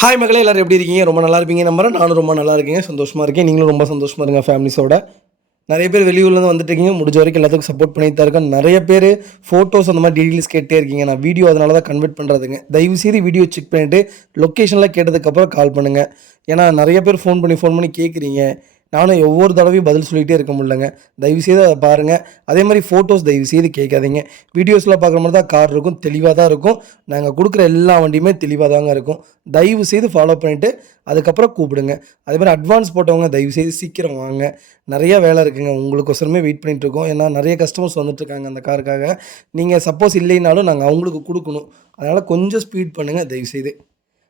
Hi மகளே, எல்லாரும் எப்படி இருக்கீங்க? ரொம்ப நல்லா இருப்பீங்க நம்புறேன். நானும் ரொம்ப நல்லா இருக்கேங்க. சந்தோஷமா இருக்கேன். நீங்களும் ரொம்ப சந்தோஷமா இருங்க ஃபேமிலிஸோட. நெறைய பேர் வெளியூர்லேருந்து வந்துட்டுருக்கீங்க. முடிஞ்ச வரைக்கும் எல்லாத்துக்கும் சப்போர்ட் பண்ணிட்டு தான் இருக்கேன். நெறைய பேர் ஃபோட்டோஸ் அந்த மாதிரி டீடெயில்ஸ் கேட்டே இருக்கீங்க. நான் வீடியோ அதனால தான் கன்வெர்ட் பண்ணுறதுங்க. தயவுசெய்து வீடியோ செக் பண்ணிவிட்டு லொக்கேஷன்லாம் கேட்டதுக்கப்புறம் கால் பண்ணுங்கள். ஏன்னா நெறைய பேர் ஃபோன் பண்ணி கேட்குறீங்க. நானும் ஒவ்வொரு தடவையும் பதில் சொல்லிகிட்டே இருக்க முடியலங்க. தயவுசெய்து அதை பாருங்கள். அதே மாதிரி ஃபோட்டோஸ் தயவுசெய்து கேட்காதீங்க. வீடியோஸில் பார்க்குற மாதிரி தான் கார் இருக்கும். தெளிவாக தான் இருக்கும். நாங்கள் கொடுக்குற எல்லா வண்டியுமே தெளிவாக தாங்க இருக்கும். தயவுசெய்து ஃபாலோ பண்ணிவிட்டு அதுக்கப்புறம் கூப்பிடுங்க. அதே மாதிரி அட்வான்ஸ் போட்டவங்க தயவுசெய்து சீக்கிரம் வாங்க. நிறையா வேலை இருக்குங்க. உங்களுக்கொசரமே வெயிட் பண்ணிகிட்ருக்கோம். ஏன்னா நிறைய கஸ்டமர்ஸ் வந்துட்டுருக்காங்க அந்த காருக்காக. நீங்கள் சப்போஸ் இல்லைனாலும் நாங்கள் அவங்களுக்கு கொடுக்கணும். அதனால் கொஞ்சம் ஸ்பீட் பண்ணுங்கள் தயவுசெய்து.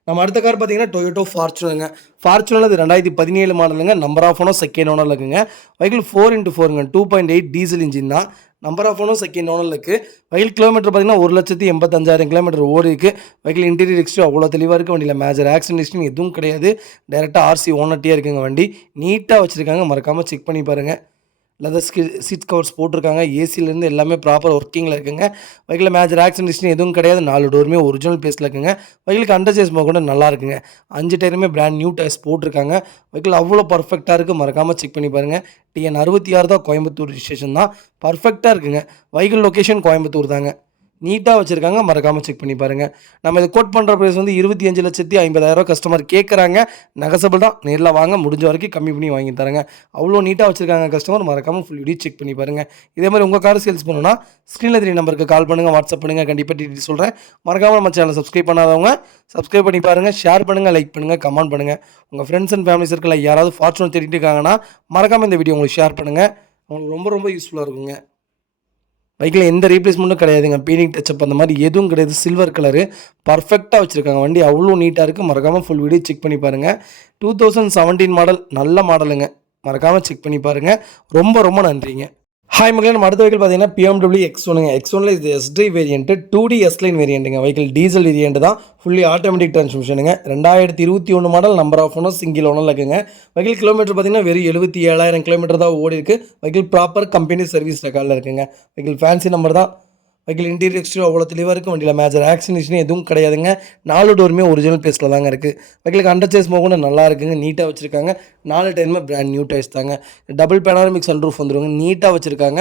நம்ம அடுத்த கார் பார்த்தீங்கன்னா டொயோட்டோ ஃபார்ச்சுனருங்க. ஃபார்ச்சுனர் அது 2017 மாடலுங்க. நம்பர் ஆஃப் ஓனர் செகண்ட் ஓனரில் இருக்குங்க. வெஹிக்கிள் 4x4ங்க. 2.8 டீசல் இன்ஜின் தான். நம்பர் ஆஃப் ஓனர் செகண்ட் ஓனரில் இருக்குது. வெஹிக்கிள் கிலோமீட்டர் பார்த்தீங்கன்னா 1,85,000 கிலோமீட்டர் ஓடி இருக்குது. வெஹிக்கிள் இன்டீரியர் எக்ஸ்ட்ரீம் அவ்வளோ தெளிவாக இருக்குது. வண்டியில் மேஜர் ஆக்சிடென்ட் ஹிஸ்ட்ரி எதுவும் கிடையாது. டேரெக்டாக ஆர்சி ஓனர்ட்டியாக இருக்குங்க. வண்டி நீட்டாக வச்சுருக்காங்க. மறக்காமல் செக் பண்ணி பாருங்கள். லெதர் சீட் கவர்ஸ் போட்டிருக்காங்க. ஏசிலேருந்து எல்லாமே ப்ராப்பர் ஒர்க்கிங்கில் இருக்குங்க. வெஹிக்கில் மேஜர் ஆக்சிடென்ட் ஹிஸ்ட்ரி எதுவும் கிடையாது. 4 டோருமே ஒரிஜினல் பேஸில் இருக்குங்க. வெஹிக்கிளுக்கு அண்டர் சேஸ் கூட நல்லா இருக்குங்க. 5 டயருமே பிராண்ட் நியூ டயர்ஸ் போட்டிருக்காங்க. வெஹிக்கிள் அவ்வளோ பர்ஃபெக்டாக இருக்குது. மறக்காமல் செக் பண்ணி பாருங்கள். TN 66 தான், கோயம்புத்தூர் ரிஜிஸ்ட்ரேஷன் தான். பர்ஃபெக்டாக இருக்குங்க. வெஹிக்கிள் லொக்கேஷன் கோயம்புத்தூர் தாங்க. நீட்டாக வச்சுருக்காங்க. மறக்காமல் செக் பண்ணி பாருங்கள். நம்ம இதை கோட் பண்ணுற ப்ரைஸ் வந்து 25,50,000 கஸ்டமர் கேட்குறாங்க. நெகசபிள் தான். நேரில் வாங்க, முடிஞ்ச வரைக்கும் கம்மி பண்ணி வாங்கி தரேங்க. அவ்வளோ நீட்டாக வச்சுருக்காங்க கஸ்டமர். மறக்காமல் ஃபுல் வீடியோ செக் பண்ணி பாருங்கள். இதே மாதிரி உங்கள் கார் சேல்ஸ் பண்ணணும்னா ஸ்க்ரீனில் 3 நம்பருக்கு கால் பண்ணுங்கள், வாட்ஸ்அப் பண்ணுங்கள். கண்டிப்பாக டீட்டெயில் சொல்கிறேன். மறக்காமல் நம்ம சேனலை சப்ஸ்கிரைப் பண்ணாதவங்க சப்ஸ்கிரைப் பண்ணி பாருங்கள். ஷேர் பண்ணுங்கள், லைக் பண்ணுங்கள், கமெண்ட் பண்ணுங்கள். உங்கள் ஃப்ரெண்ட்ஸ் அண்ட் ஃபேமிலி சர்க்கிளில் யாராவது ஃபார்ச்சுனர் தேடிட்டு இருக்காங்கன்னா மறக்காமல் இந்த வீடியோ உங்களுக்கு ஷேர் பண்ணுங்கள். அவங்களுக்கு ரொம்ப ரொம்ப யூஸ்ஃபுல்லாக இருக்குங்க. பைக்கில் எந்த ரீப்ளேஸ்மெண்ட்டும் கிடையாதுங்க. பீனிங் டச்சப் அந்த மாதிரி எதுவும் கிடையாது. சில்வர் கலரு பர்ஃபெக்டாக வச்சுருக்காங்க. வண்டி அவ்வளோ நீட்டாக இருக்குது. மறக்காமல் ஃபுல் வீடியோ செக் பண்ணி பாருங்கள். 2017 மாடல், நல்ல மாடலுங்க. மறக்காமல் செக் பண்ணி பாருங்கள். ரொம்ப ரொம்ப நன்றிங்க. ஹாய் மக்களே, நம்ம அடுத்த வெஹிக்கிள் பார்த்தீங்கன்னா BMW X1ங்க. X1ல இது S-Drive வேரியன்ட்டு, 2D S-Line வேரியண்ட்டுங்க. வெஹிக்கிள் டீசல் வேரியன்ட் தான். ஃபுல்லி ஆட்டோமேட்டிக் டிரான்ஸ்மிஷனுங்க. 2021 model. Number of owner single ஓனரில் இருக்குங்க. வெஹிக்கிள் கிலோமீட்டர் பார்த்தீங்கன்னா வெறும் 77,000 கிலோமீட்டர் தான் ஓடி இருக்குது. வெஹிக்கிள் ப்ராப்பர் கம்பெனி சர்வீஸ் ரெக்கார்டில் இருக்குங்க. வெஹிக்கிள் ஃபேன்சி நம்பர் தான். வெஹிக்கிள் இன்டீரியர் எக்ஸ்ட்ரீம் அவ்வளோ தெளிவாக இருக்குது. வண்டியில் மேஜர் ஆக்சிடென்ட் எதுவும் கிடையாதுங்க. 4 டோருமே ஒரிஜினல் பேஸில் தாங்க இருக்குது. வெஹிக்கிளுக்கு அண்டர் சேஸ் கூட நல்லா இருக்குங்க. நீட்டாக வச்சுருக்காங்க. 4 டயருமே பிராண்ட் நியூ டயர்ஸ் தாங்க. டபுள் பேனாரமிக் சன்ரூஃப் வந்துடுவாங்க. நீட்டாக வச்சுருக்காங்க.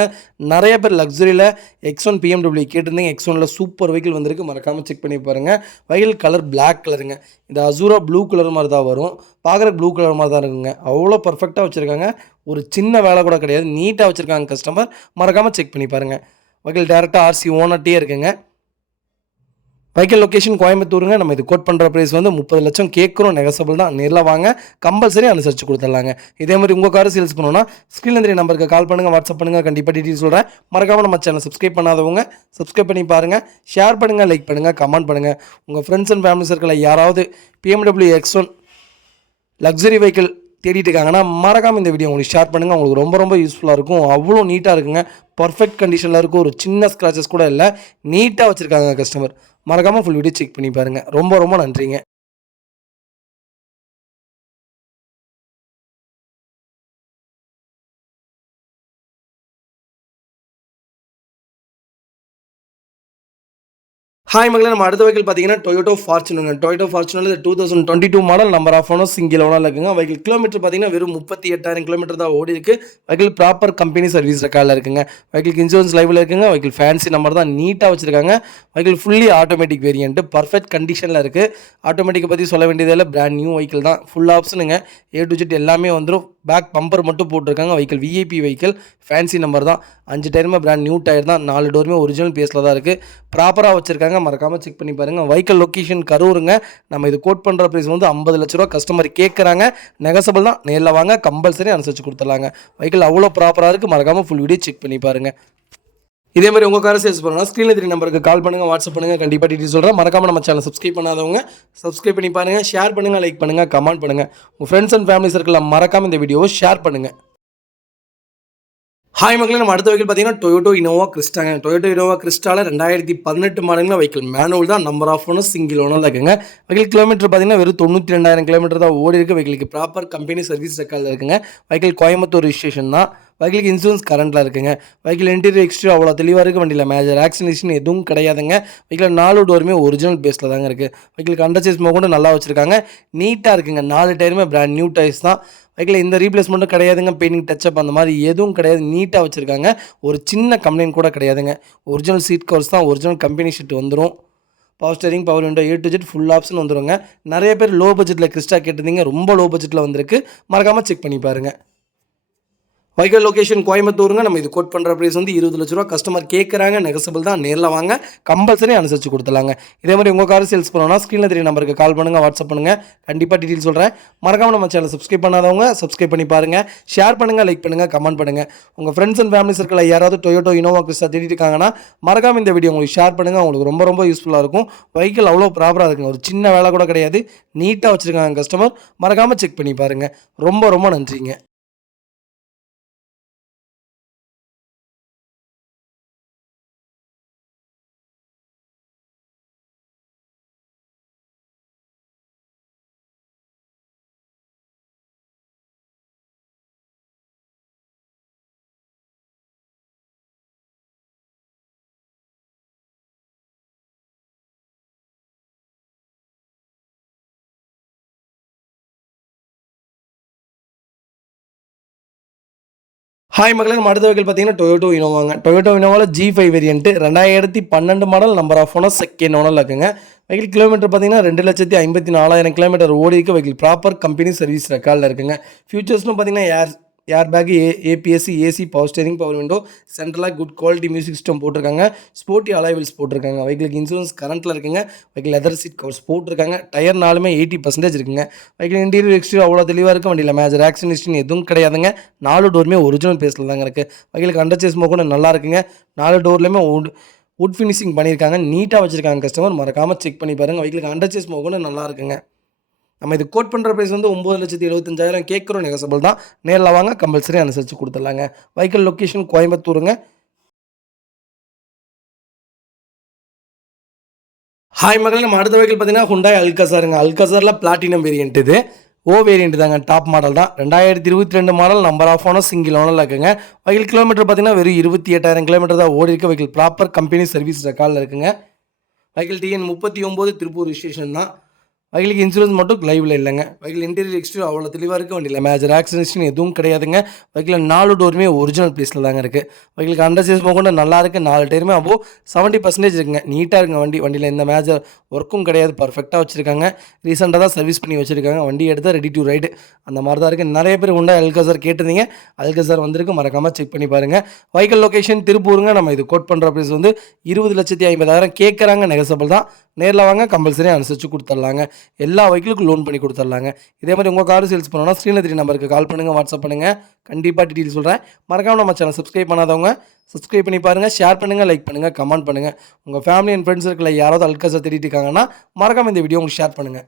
நிறைய பேர் லக்ஸரியில் X1 BMW கேட்டிருந்தீங்க. X1ல சூப்பர் வெஹிக்கிள் வந்திருக்கு. மறக்காமல் செக் பண்ணி பாருங்கள். வெஹிக்கிள் கலர் பிளாக் கலருங்க. இந்த அசூரா ப்ளூ கலர் மாதிரி தான் வரும். பார்க்குற ப்ளூ கலர் மாதிரி தான் இருக்குங்க. அவ்வளோ பர்ஃபெக்டாக வச்சுருக்காங்க. ஒரு சின்ன வேலை கூட கிடையாது. நீட்டாக வச்சுருக்காங்க கஸ்டமர். மறக்காமல் செக் பண்ணி பாருங்கள். வெஹிக்கிள் டேரெக்டாக ஆர்சி ஓனர்ட்டியே இருக்குங்க. வெஹிக்கிள் லொக்கேஷன் கோயம்புத்தூருங்க. நம்ம இது கோட் பண்ணுற ப்ரைஸ் வந்து 30 லட்சம் கேட்குறோம். நெகசபிள் தான். நேரில் வாங்க, கம்பல்சரி அனுசரித்து கொடுத்துடலாங்க. இதே மாதிரி உங்கள் கார் சேல்ஸ் பண்ணணும்னா ஸ்க்ரீனில் 3 நம்பருக்கு கால் பண்ணுங்கள், வாட்ஸ்அப் பண்ணுங்கள். கண்டிப்பாக டீட்டெயில் சொல்கிறேன். மறக்காமல் நம்ம சேனல் சப்ஸ்கிரைப் பண்ணாதவங்க சப்ஸ்கிரைப் பண்ணி பாருங்கள். ஷேர் பண்ணுங்கள், லைக் பண்ணுங்கள், கமெண்ட் பண்ணுங்கள். உங்கள் ஃப்ரெண்ட்ஸ் அண்ட் ஃபேமிலி சர்க்கிளில் யாராவது BMW X1 லக்ஸரி வெஹிக்கிள் தேடிட்டு இருக்காங்கன்னா மறக்காமல் இந்த வீடியோ உங்களுக்கு ஷேர் பண்ணுங்கள். உங்களுக்கு ரொம்ப ரொம்ப யூஸ்ஃபுல்லாக இருக்கும். அவ்வளோ நீட்டாக இருக்குங்க. பர்ஃபெக்ட் கண்டிஷனில் இருக்கும். ஒரு சின்ன ஸ்க்ராச்சஸ் கூட இல்லை. நீட்டாக வச்சுருக்காங்க கஸ்டமர். மறக்காமல் ஃபுல் வீடியோ செக் பண்ணி பாருங்கள். ரொம்ப ரொம்ப நன்றிங்க. ஹாய் மக்களே, நம்ம அடுத்த வெஹிக்கிள் பார்த்தீங்கன்னா டொயோட்டோ ஃபார்ச்சுனருங்க. Toyota Fortuner 2022 model. Number of owner single ஓனரில் இருக்குங்க. வெஹிக்கிள் கிலோமீட்டர் பார்த்தீங்கன்னா வெறும் 38,000 கிலோமீட்டர் தான் ஓடி இருக்குது. வெஹிக்கிள் ப்ராப்பர் கம்பெனி சர்வீஸ் ரெக்கார்டில் இருக்குங்க. வெஹிக்கிள் இன்சூரன்ஸ் லைவில் இருக்குங்க. வெஹிக்கிள் ஃபேன்சி நம்பர் தான். நீட்டாக வச்சுருக்காங்க. Vehicle fully automatic variant perfect கண்டிஷனில் இருக்குது. ஆட்டோமேட்டிக்கை பற்றி சொல்ல வேண்டியதில்லை. பிராண்ட் நியூ வெஹிக்கிள் தான். ஃபுல் ஆப்ஷனுங்க. A to Z எல்லாமே வந்துடும். பேக் பம்பர் மட்டும் போட்டிருக்காங்க. Vehicle VIP vehicle, fancy number தான். 5 டயருமே பிராண்ட் நியூ டயர் தான். 4 டோருமே ஒரிஜினல் பேஸில் தான் இருக்குது. ப்ராப்பராக வச்சுருக்காங்க. மறக்காமல் செக் பண்ணி பாருங்கள். வெஹிக்கிள் லொக்கேஷன் கரூருங்க. நம்ம இது கோட் பண்ணுற ப்ரைஸ் வந்து 50 லட்ச ரூபா கஸ்டமர் கேட்குறாங்க. நெகசபிள் தான். நேரில் வாங்க, கம்பல்சரி அனுசரித்து கொடுத்துடலாங்க. வெஹிக்கிள் அவ்வளோ ப்ராப்பராக இருக்குது. மறக்காமல் ஃபுல் வீடியோ செக் பண்ணி பாருங்கள். இதே மாதிரி உங்கள் காரை சேல்ஸ் பண்ணணும்னா ஸ்க்ரீனில் 3 நம்பருக்கு கால் பண்ணுங்கள், வாட்ஸ்அப் பண்ணுங்கள். கண்டிப்பாக டீட்டெயில் சொல்கிறேன். மறக்காமல் நம்ம சேனல் சப்ஸ்கிரைப் பண்ணாதவங்க சப்ஸ்கிரைப் பண்ணி பாருங்கள். ஷேர் பண்ணுங்கள், லைக் பண்ணுங்கள், கமெண்ட் பண்ணுங்கள். உங்கள் ஃப்ரெண்ட்ஸ் அண்ட் ஃபேமிலி சர்க்கிளில் மறக்காமல் இந்த வீடியோவை ஷேர் பண்ணுங்கள். ஹாய் மக்களே, நம்ம அடுத்த வெஹிக்கிள் பார்த்தீங்கன்னா டொயோட்டோ இனோவா கிறிஸ்டாங்க. டொயோட்டோ இனோவா கிறிஸ்டால 2018 மாடலில் வெஹிக்கிள் மேனுவல் தான். நம்பர் ஆஃப் ஓனர் சிங்கிள் ஓனரில் இருக்குங்க. வெஹிக்கிள் கிலோமீட்டர் பார்த்தீங்கன்னா வெறும் 92,000 கிலோமீட்டர் தான் ஓடி இருக்குது. வெஹிக்கிளுக்கு ப்ராப்பர் கம்பெனி சர்வீஸ் ரெக்கார்டில் இருக்குங்க. வெஹிக்கிள் கோயம்புத்தூர் ரிஜிஸ்ட்ரேஷன் தான். வெஹிக்கிளுக்கு இன்சூரன்ஸ் கரண்ட்டில் இருக்குங்க. வெஹிக்கிள் இன்டீரியர் எக்ஸ்டீரியர் அவ்வளோ தெளிவாக இருக்குது. வண்டியில் மேஜர் ஆக்சிடென்ட் எதுவும் கிடையாதுங்க. வெஹிக்கிள் 4 டோருமே ஒரிஜினல் பேஸில் தாங்க இருக்குது. வெஹிக்கிளுக்கு அண்டர் சேஸ் கூட நல்லா வச்சுருக்காங்க. நீட்டாக இருக்குங்க. 4 டயருமே பிராண்ட் நியூ டயர்ஸ் தான். வெஹிக்கிள் இந்த ரீப்ளேஸ்மெண்ட்டும் கிடையாதுங்க. பெயிண்டிங் டச்சப் அந்த மாதிரி எதுவும் கிடையாது. நீட்டாக வச்சுருக்காங்க. ஒரு சின்ன கம்ப்ளைண்ட் கூட கிடையாதுங்க. ஒரிஜினல் சீட் கவர்ஸ் தான். ஒரிஜினல் கம்பெனி ஷீட் வந்துடும். Power steering, power window, A to Z full option வந்துடுங்க. நிறைய பேர் லோ பட்ஜெட்டில் கிறிஸ்டா கேட்டிருந்தீங்க. ரொம்ப லோ பட்ஜெட்டில் வந்திருக்கு. மறக்காமல் செக் பண்ணி பாருங்கள். வெஹிக்கிள் லொகேஷன் கோயம்புத்தூருங்க. நம்ம இது கோட் பண்ணுற ப்ரைஸ் வந்து 20 லட்ச ரூபா. கஸ்டமர் கேட்குறாங்க. நெகசபிள் தான். நேரில் வாங்க. கம்பல்சரி அனுசரித்து கொடுத்துலாங்க. இதே மாதிரி உங்கள் கார் சேல்ஸ் பண்ணணும்னா ஸ்க்ரீனில் தெரிய நம்பருக்கு கால் பண்ணுங்கள், வாட்ஸ்அப் பண்ணுங்கள். கண்டிப்பாக டீட்டெயில் சொல்கிறேன். மறக்காமல் நம்ம சேனல் சப்ஸ்கிரைப் பண்ணாதவங்க சப்ஸ்கிரைப் பண்ணி பாருங்கள். ஷேர் பண்ணுங்கள், லைக் பண்ணுங்கள், கமெண்ட் பண்ணுங்கள். உங்கள் ஃப்ரெண்ட்ஸ் அண்ட் ஃபேமிலி சர்க்கிளில் யாராவது டொயோட்டோ இனோவா கிறிஸ்டா தேடிட்டு இருக்காங்கன்னா மறக்காமல் இந்த வீடியோ உங்களுக்கு ஷேர் பண்ணுங்கள். உங்களுக்கு ரொம்ப ரொம்ப யூஸ்ஃபுல்லாக இருக்கும். வெஹிக்கிள் அவ்வளோ ப்ராப்பராக இருக்குங்க. ஒரு சின்ன வேலை கூட கிடையாது. நீட்டாக வச்சுருக்காங்க கஸ்டமர். மறக்காமல் செக் பண்ணி பாருங்கள். ரொம்ப ரொம்ப நன்றிங்க. ஹாய் மக்களே, நம்ம அடுத்த வெஹிக்கிள் பார்த்தீங்கன்னா டொயோட்டோ இனோவாங்க. டொயோட்டோ இனோவாவில் G5 variant 2012 model. Number of owner second ஓனரில் இருக்குங்க. வெஹிக்கிள் கிலோமீட்டர் பார்த்தீங்கன்னா 2,54,000 கிலோமீட்டர் ஓடி இருக்கு. வெஹிக்கிள் ப்ராப்பர் கம்பெனி சர்வீஸ் ரெக்கார்டில் இருக்குங்க. ஃபியூச்சர்ஸ்னு பார்த்தீங்கன்னா air bag, APS, AC, power steering, power window, சென்ட்ரலாக குட் குவாலிட்டி மியூசிக் சிஸ்டம் போட்டிருக்காங்க. ஸ்போர்ட்டி அலாய்வில்ஸ் போட்டிருக்காங்க. வெஹிக்கிளுக்கு இன்சூரன்ஸ் கரண்ட்டில் இருக்குங்க. வெஹிக்கிள் லெதர் சீட் கவர்ஸ் போட்டிருக்காங்க. டயர் 80% இருக்குங்க. வெஹிக்கிள் இன்டீரியர் எக்ஸ்டீரியர் அவ்வளோ தெளிவாக இருக்குது. வண்டியில் மேஜர் ஆக்சிடென்ட் எதுவும் கிடையாதுங்க. 4 டோருமே ஒரிஜினல் பேஸில் தாங்க இருக்குது. வெஹிக்கிளுக்கு அண்டர் சேஸ் கூட நல்லா இருக்குங்க. 4 டோர்லையுமே வுட் ஃபினிஷிங் பண்ணியிருக்காங்க. நீட்டாக வச்சுருக்காங்க கஸ்டமர். மறக்காமல் செக் பண்ணி பாருங்கள். வெஹிக்கிளுக்கு அண்டர் சேஸ் கூட நல்லா இருக்குங்க. நம்ம இது கோட் பண்ணுற ப்ரைஸ் வந்து 9,75,000 கேட்குறோம். நெகசபிள் தான். நேரில் வாங்க. கம்பல்சரி அனுசரித்து கொடுத்துடலாங்க. வெஹிக்கிள் லொக்கேஷன் கோயம்புத்தூருங்க. ஹாய் மக்களே, நம்ம அடுத்த வெஹிக்கிள் பார்த்தீங்கன்னா ஹுண்டாய் அல்காசாருங்க. அல்காசாரில் பிளாட்டினம் வேரியன்ட் இது. வேரியன்ட் தாங்க. டாப் மாடல் தான். 2022 model. Number of owner single ஓனரில் இருக்குங்க. வெஹிக்கிள் கிலோமீட்டர் பார்த்தீங்கன்னா வெறும் 28,000 கிலோமீட்டர் தான் ஓடி இருக்கு. வெஹிக்கிள் ப்ராப்பர் கம்பெனி சர்வீஸ் ரெக்கார்டில் இருக்குங்க. வெஹிக்கிள் TN 39 திருப்பூர் ரிஜிஸ்ட்ரேஷன் தான். வெஹிக்கிளுக்கு இன்சூரன்ஸ் மட்டும் லைவில் இல்லைங்க. வெஹிக்கிள் இன்டீரியர் எக்ஸ்டீரியர் அவ்வளோ தெளிவாக இருக்குது. வண்டியில் மேஜர் ஆக்சிடென்ட் எதுவும் கிடையாதுங்க. வெஹிக்கிள் 4 டோருமே ஒரிஜினல் பேஸில் தாங்க இருக்குது. வெஹிக்கிளுக்கு அண்டர் சேஸ் கூட நல்லா இருக்குது. 4 டயருமே அப்போ 70% இருக்குங்க. நீட்டாக இருக்குங்க வண்டி. வண்டியில் எந்த மேஜர் ஒர்க்கும் கிடையாது. பர்ஃபெக்டாக வச்சுருக்காங்க. ரீசெண்டாக தான் சர்வீஸ் பண்ணி வச்சுருக்காங்க. வண்டி எடுத்தால் ரெடி டு ரைடு அந்த மாதிரி தான் இருக்குது. நிறைய பேர் ஹுண்டாய் அல்காசார் கேட்டிருந்தீங்க. அல்காசார் வந்திருக்கு. மறக்காமல் செக் பண்ணி பாருங்கள். வெஹிக்கிள் லொகேஷன் திருப்பூருங்க. நம்ம இது கோட் பண்ணுற ப்ரைஸ் வந்து 20,50,000 கேட்குறாங்க. நெகசபிள் தான். நேரில் வாங்க. கம்பல்சரி அனுசரித்து கொடுத்துடலாங்க. எல்லா வெஹிக்கிளுக்கும் லோன் பண்ணி கொடுத்துடலாங்க. இதே மாதிரி உங்கள் கார் சேல்ஸ் பண்ணணும்னா ஸ்க்ரீனில் தெரிய நம்பருக்கு கால் பண்ணுங்கள், வாட்ஸ்அப் பண்ணுங்கள். கண்டிப்பாக டீட்டெயில் சொல்கிறேன். மறக்காமல் நம்ம சேனல் சப்ஸ்கிரைப் பண்ணாதவங்க சப்ஸ்கிரைப் பண்ணி பாருங்கள். ஷேர் பண்ணுங்கள், லைக் பண்ணுங்கள், கமெண்ட் பண்ணுங்கள். உங்கள் ஃபேமிலி அண்ட் ஃப்ரெண்ட்ஸ் சர்க்கிளில் யாராவது அல்காசார் தேடிட்டு இருக்காங்கன்னா மறக்காமல் இந்த வீடியோ உங்களுக்கு ஷேர் பண்ணுங்கள்.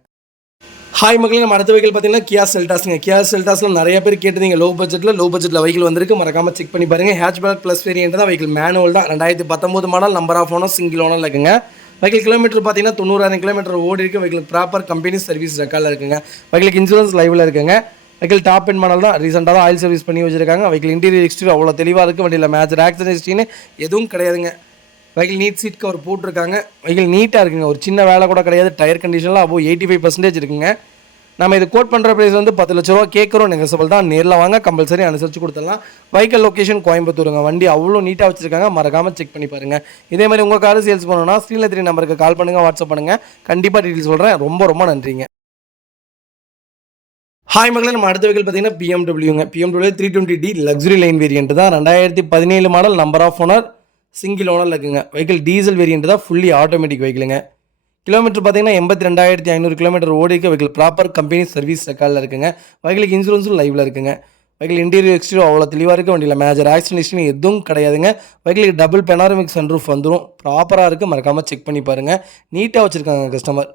ஹாய் மக்களே, நம்ம அடுத்த வெஹிக்கிள் பார்த்தீங்கன்னா கியா செல்டாஸ்ங்க. கியா செல்டாஸில் நிறைய பேர் கேட்டிருந்தீங்க. லோ பட்ஜெட்டில் வெஹிக்கிள் வந்திருக்கு. மறக்காமல் செக் பண்ணி பாருங்கள். ஹேட்ச்பேக் ப்ளஸ் வேரியன்ட் தான். வெஹிக்கிள் மேனுவல் தான். 2019 model. Number of owner single ஓனரில் இருக்குங்க. வெஹிக்கிள் கிலோமீட்டர் பார்த்தீங்கன்னா 90,000 கிலோமீட்டர் ஓடி இருக்குது. வெஹிக்கிள் ப்ராப்பர் கம்பெனி சர்வீஸ் ரெக்கார்டில் இருக்குங்க. வெஹிக்கிளுக்கு இன்சூரன்ஸ் லைவில் இருக்குங்க. வெஹிக்கிள் டாப் எண்ட் மாடல் தான். ரீசெண்டாக தான் ஆயில் சர்வீஸ் பண்ணி வச்சிருக்காங்க. வெஹிக்கிள் இன்டீரியர் எக்ஸ்டீரியர் அவ்வளோ தெளிவாக இருக்குது. வண்டியில் மேஜர் ஆக்சிடென்ட் எதுவும் கிடையாதுங்க. வெஹிக்கிள் நீட் சீட் கவர் போட்டிருக்காங்க. வெஹிக்கிள் நீட்டாக இருக்குங்க. ஒரு சின்ன வேலை கூட கிடையாது. டயர் கண்டிஷனில் அப்போ 85% இருக்குங்க. நம்ம இது கோட் பண்ணுற ப்ரைஸ் வந்து 10 லட்ச ரூபா கேட்குறோம். நெகசபிள் தான். நேரில் வாங்க. கம்பல்சரி அனுசரித்து கொடுத்துடலாம். வெஹிக்கிள் லொக்கேஷன் கோயம்புத்தூருங்க. வண்டி அவ்வளோ நீட்டாக வச்சுருக்காங்க. மறக்காமல் செக் பண்ணி பாருங்கள். இதே மாதிரி உங்கள் கார் சேல்ஸ் பண்ணணும்னா ஸ்க்ரீனில் தெரிய நம்பருக்கு கால் பண்ணுங்கள், வாட்ஸ்அப் பண்ணுங்கள். கண்டிப்பாக டீட்டெயில் சொல்கிறேன். ரொம்ப ரொம்ப நன்றிங்க. ஹாய் மக்களே, நம்ம அடுத்த வெஹிக்கிள் பார்த்தீங்கன்னா BMW 320D luxury line variant தான். 2017 model. Number of owner single ஓனரில் இருக்குங்க. வெஹிக்கிள் டீசல் வேரியன்ட் தான். ஃபுல்லி ஆட்டோமேட்டிக் வெஹிக்கிளுங்க. கிலோமீட்டர் பார்த்தீங்கன்னா 82,500 கிலோமீட்டர் ஓடி இருக்கு. வெஹிக்கிள் ப்ராப்பர் கம்பெனி சர்வீஸ் ரெக்கார்டில் இருக்குங்க. வெஹிக்கிளுக்கு இன்சூரன்ஸும் லைவில் இருக்குங்க. வெஹிக்கிள் இன்டீரியர் எக்ஸ்டீரியர் அவ்வளோ தெளிவாக இருக்குது. வண்டியில் மேஜர் ஆக்சிடென்ட் எதுவும் கிடையாதுங்க. வெஹிக்கிளுக்கு டபுள் பெனாரமிக் சன்ரூஃப் வந்துடும். ப்ராப்பராக இருக்குது. மறக்காமல் செக் பண்ணி பாருங்கள். நீட்டாக வச்சுருக்காங்க கஸ்டமர்.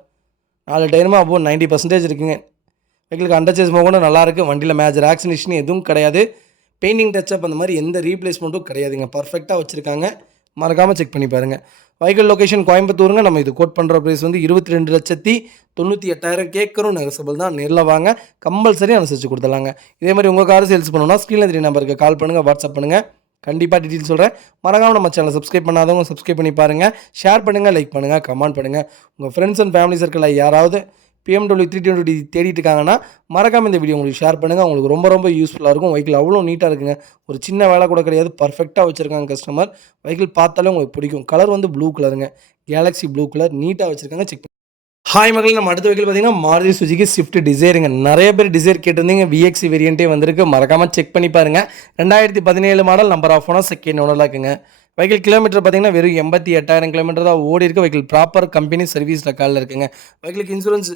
4 டயருமே அப்போ 90% இருக்குங்க. வெஹிக்கிளுக்கு அண்டர் சேஸ் கூட நல்லா இருக்குது. வண்டியில் மேஜர் ஆக்சிடென்ட் எதுவும் கிடையாது. பெயிண்டிங் டச்சப் அந்த மாதிரி எந்த ரீப்ளேஸ்மெண்ட்டும் கிடையாதுங்க. பர்ஃபெக்டாக வச்சுருக்காங்க. மறக்காமல் செக் பண்ணி பாருங்கள். வெஹிக்கிள் லொகேஷன் கோயம்புத்தூருங்க. நம்ம இது கோட் பண்ணுற ப்ரைஸ் வந்து 22,98,000 கேட்குறோம். நெகசபிள் தான். நேரில் வாங்க, கம்பல்சரி அனுசரித்து கொடுத்துலாங்க. இதே மாதிரி உங்கள் கார் சேல்ஸ் பண்ணணும்னா ஸ்க்ரீனில் 3 நம்பருக்கு கால் பண்ணுங்கள், வாட்ஸ்அப் பண்ணுங்கள். கண்டிப்பாக டீட்டெயில் சொல்கிறேன். மறக்காமல் நம்ம சேனலை சப்ஸ்கிரைப் பண்ணாதவங்க சப்ஸ்கிரைப் பண்ணி பாருங்கள். ஷேர் பண்ணுங்கள், லைக் பண்ணுங்கள், கமெண்ட் பண்ணுங்கள். உங்கள் ஃப்ரெண்ட்ஸ் அண்ட் ஃபேமிலி சர்க்கிளில் யாராவது BMW 320 தேடிட்டு இருக்காங்கன்னா மறக்காமல் இந்த வீடியோ உங்களுக்கு ஷேர் பண்ணுங்கள். உங்களுக்கு ரொம்ப ரொம்ப யூஸ்ஃபுல்லாக இருக்கும். வெஹிக்கிள் அவ்வளோ நீட்டாக இருக்குங்க. ஒரு சின்ன வேலை கூட கிடையாது. பர்ஃபெக்டாக வச்சுருக்காங்க கஸ்டமர். வெஹிக்கிள் பார்த்தாலே உங்களுக்கு பிடிக்கும். கலர் வந்து ப்ளூ கலருங்க. கேலக்ஸி ப்ளூ கலர் நீட்டாக வச்சுருக்காங்க. செக் ஹாய் மக்கள், நம்ம அடுத்த வெஹிக்கிள் பார்த்தீங்கன்னா மாருதி சுஜுகி ஸ்விஃப்ட் டிசைருங்க. நிறைய பேர் டிசைர் கேட்டிருந்தீங்க. VXC வேரியண்ட்டே வந்திருக்கு. மறக்காமல் செக் பண்ணி பாருங்கள். 2017 model, number of owner, second ஓனரில் இருக்குங்க. வெஹிக்கிள் கிலோமீட்டர் பார்த்தீங்கன்னா வெறும் 88,000 கிலோமீட்டர் தான் ஓடி இருக்குது. வெஹிக்கிள் ப்ராப்பர் கம்பெனி சர்வீஸ் ரெக்கார்டில் இருக்குங்க. வெஹிக்கிளுக்கு இன்சூரன்ஸ்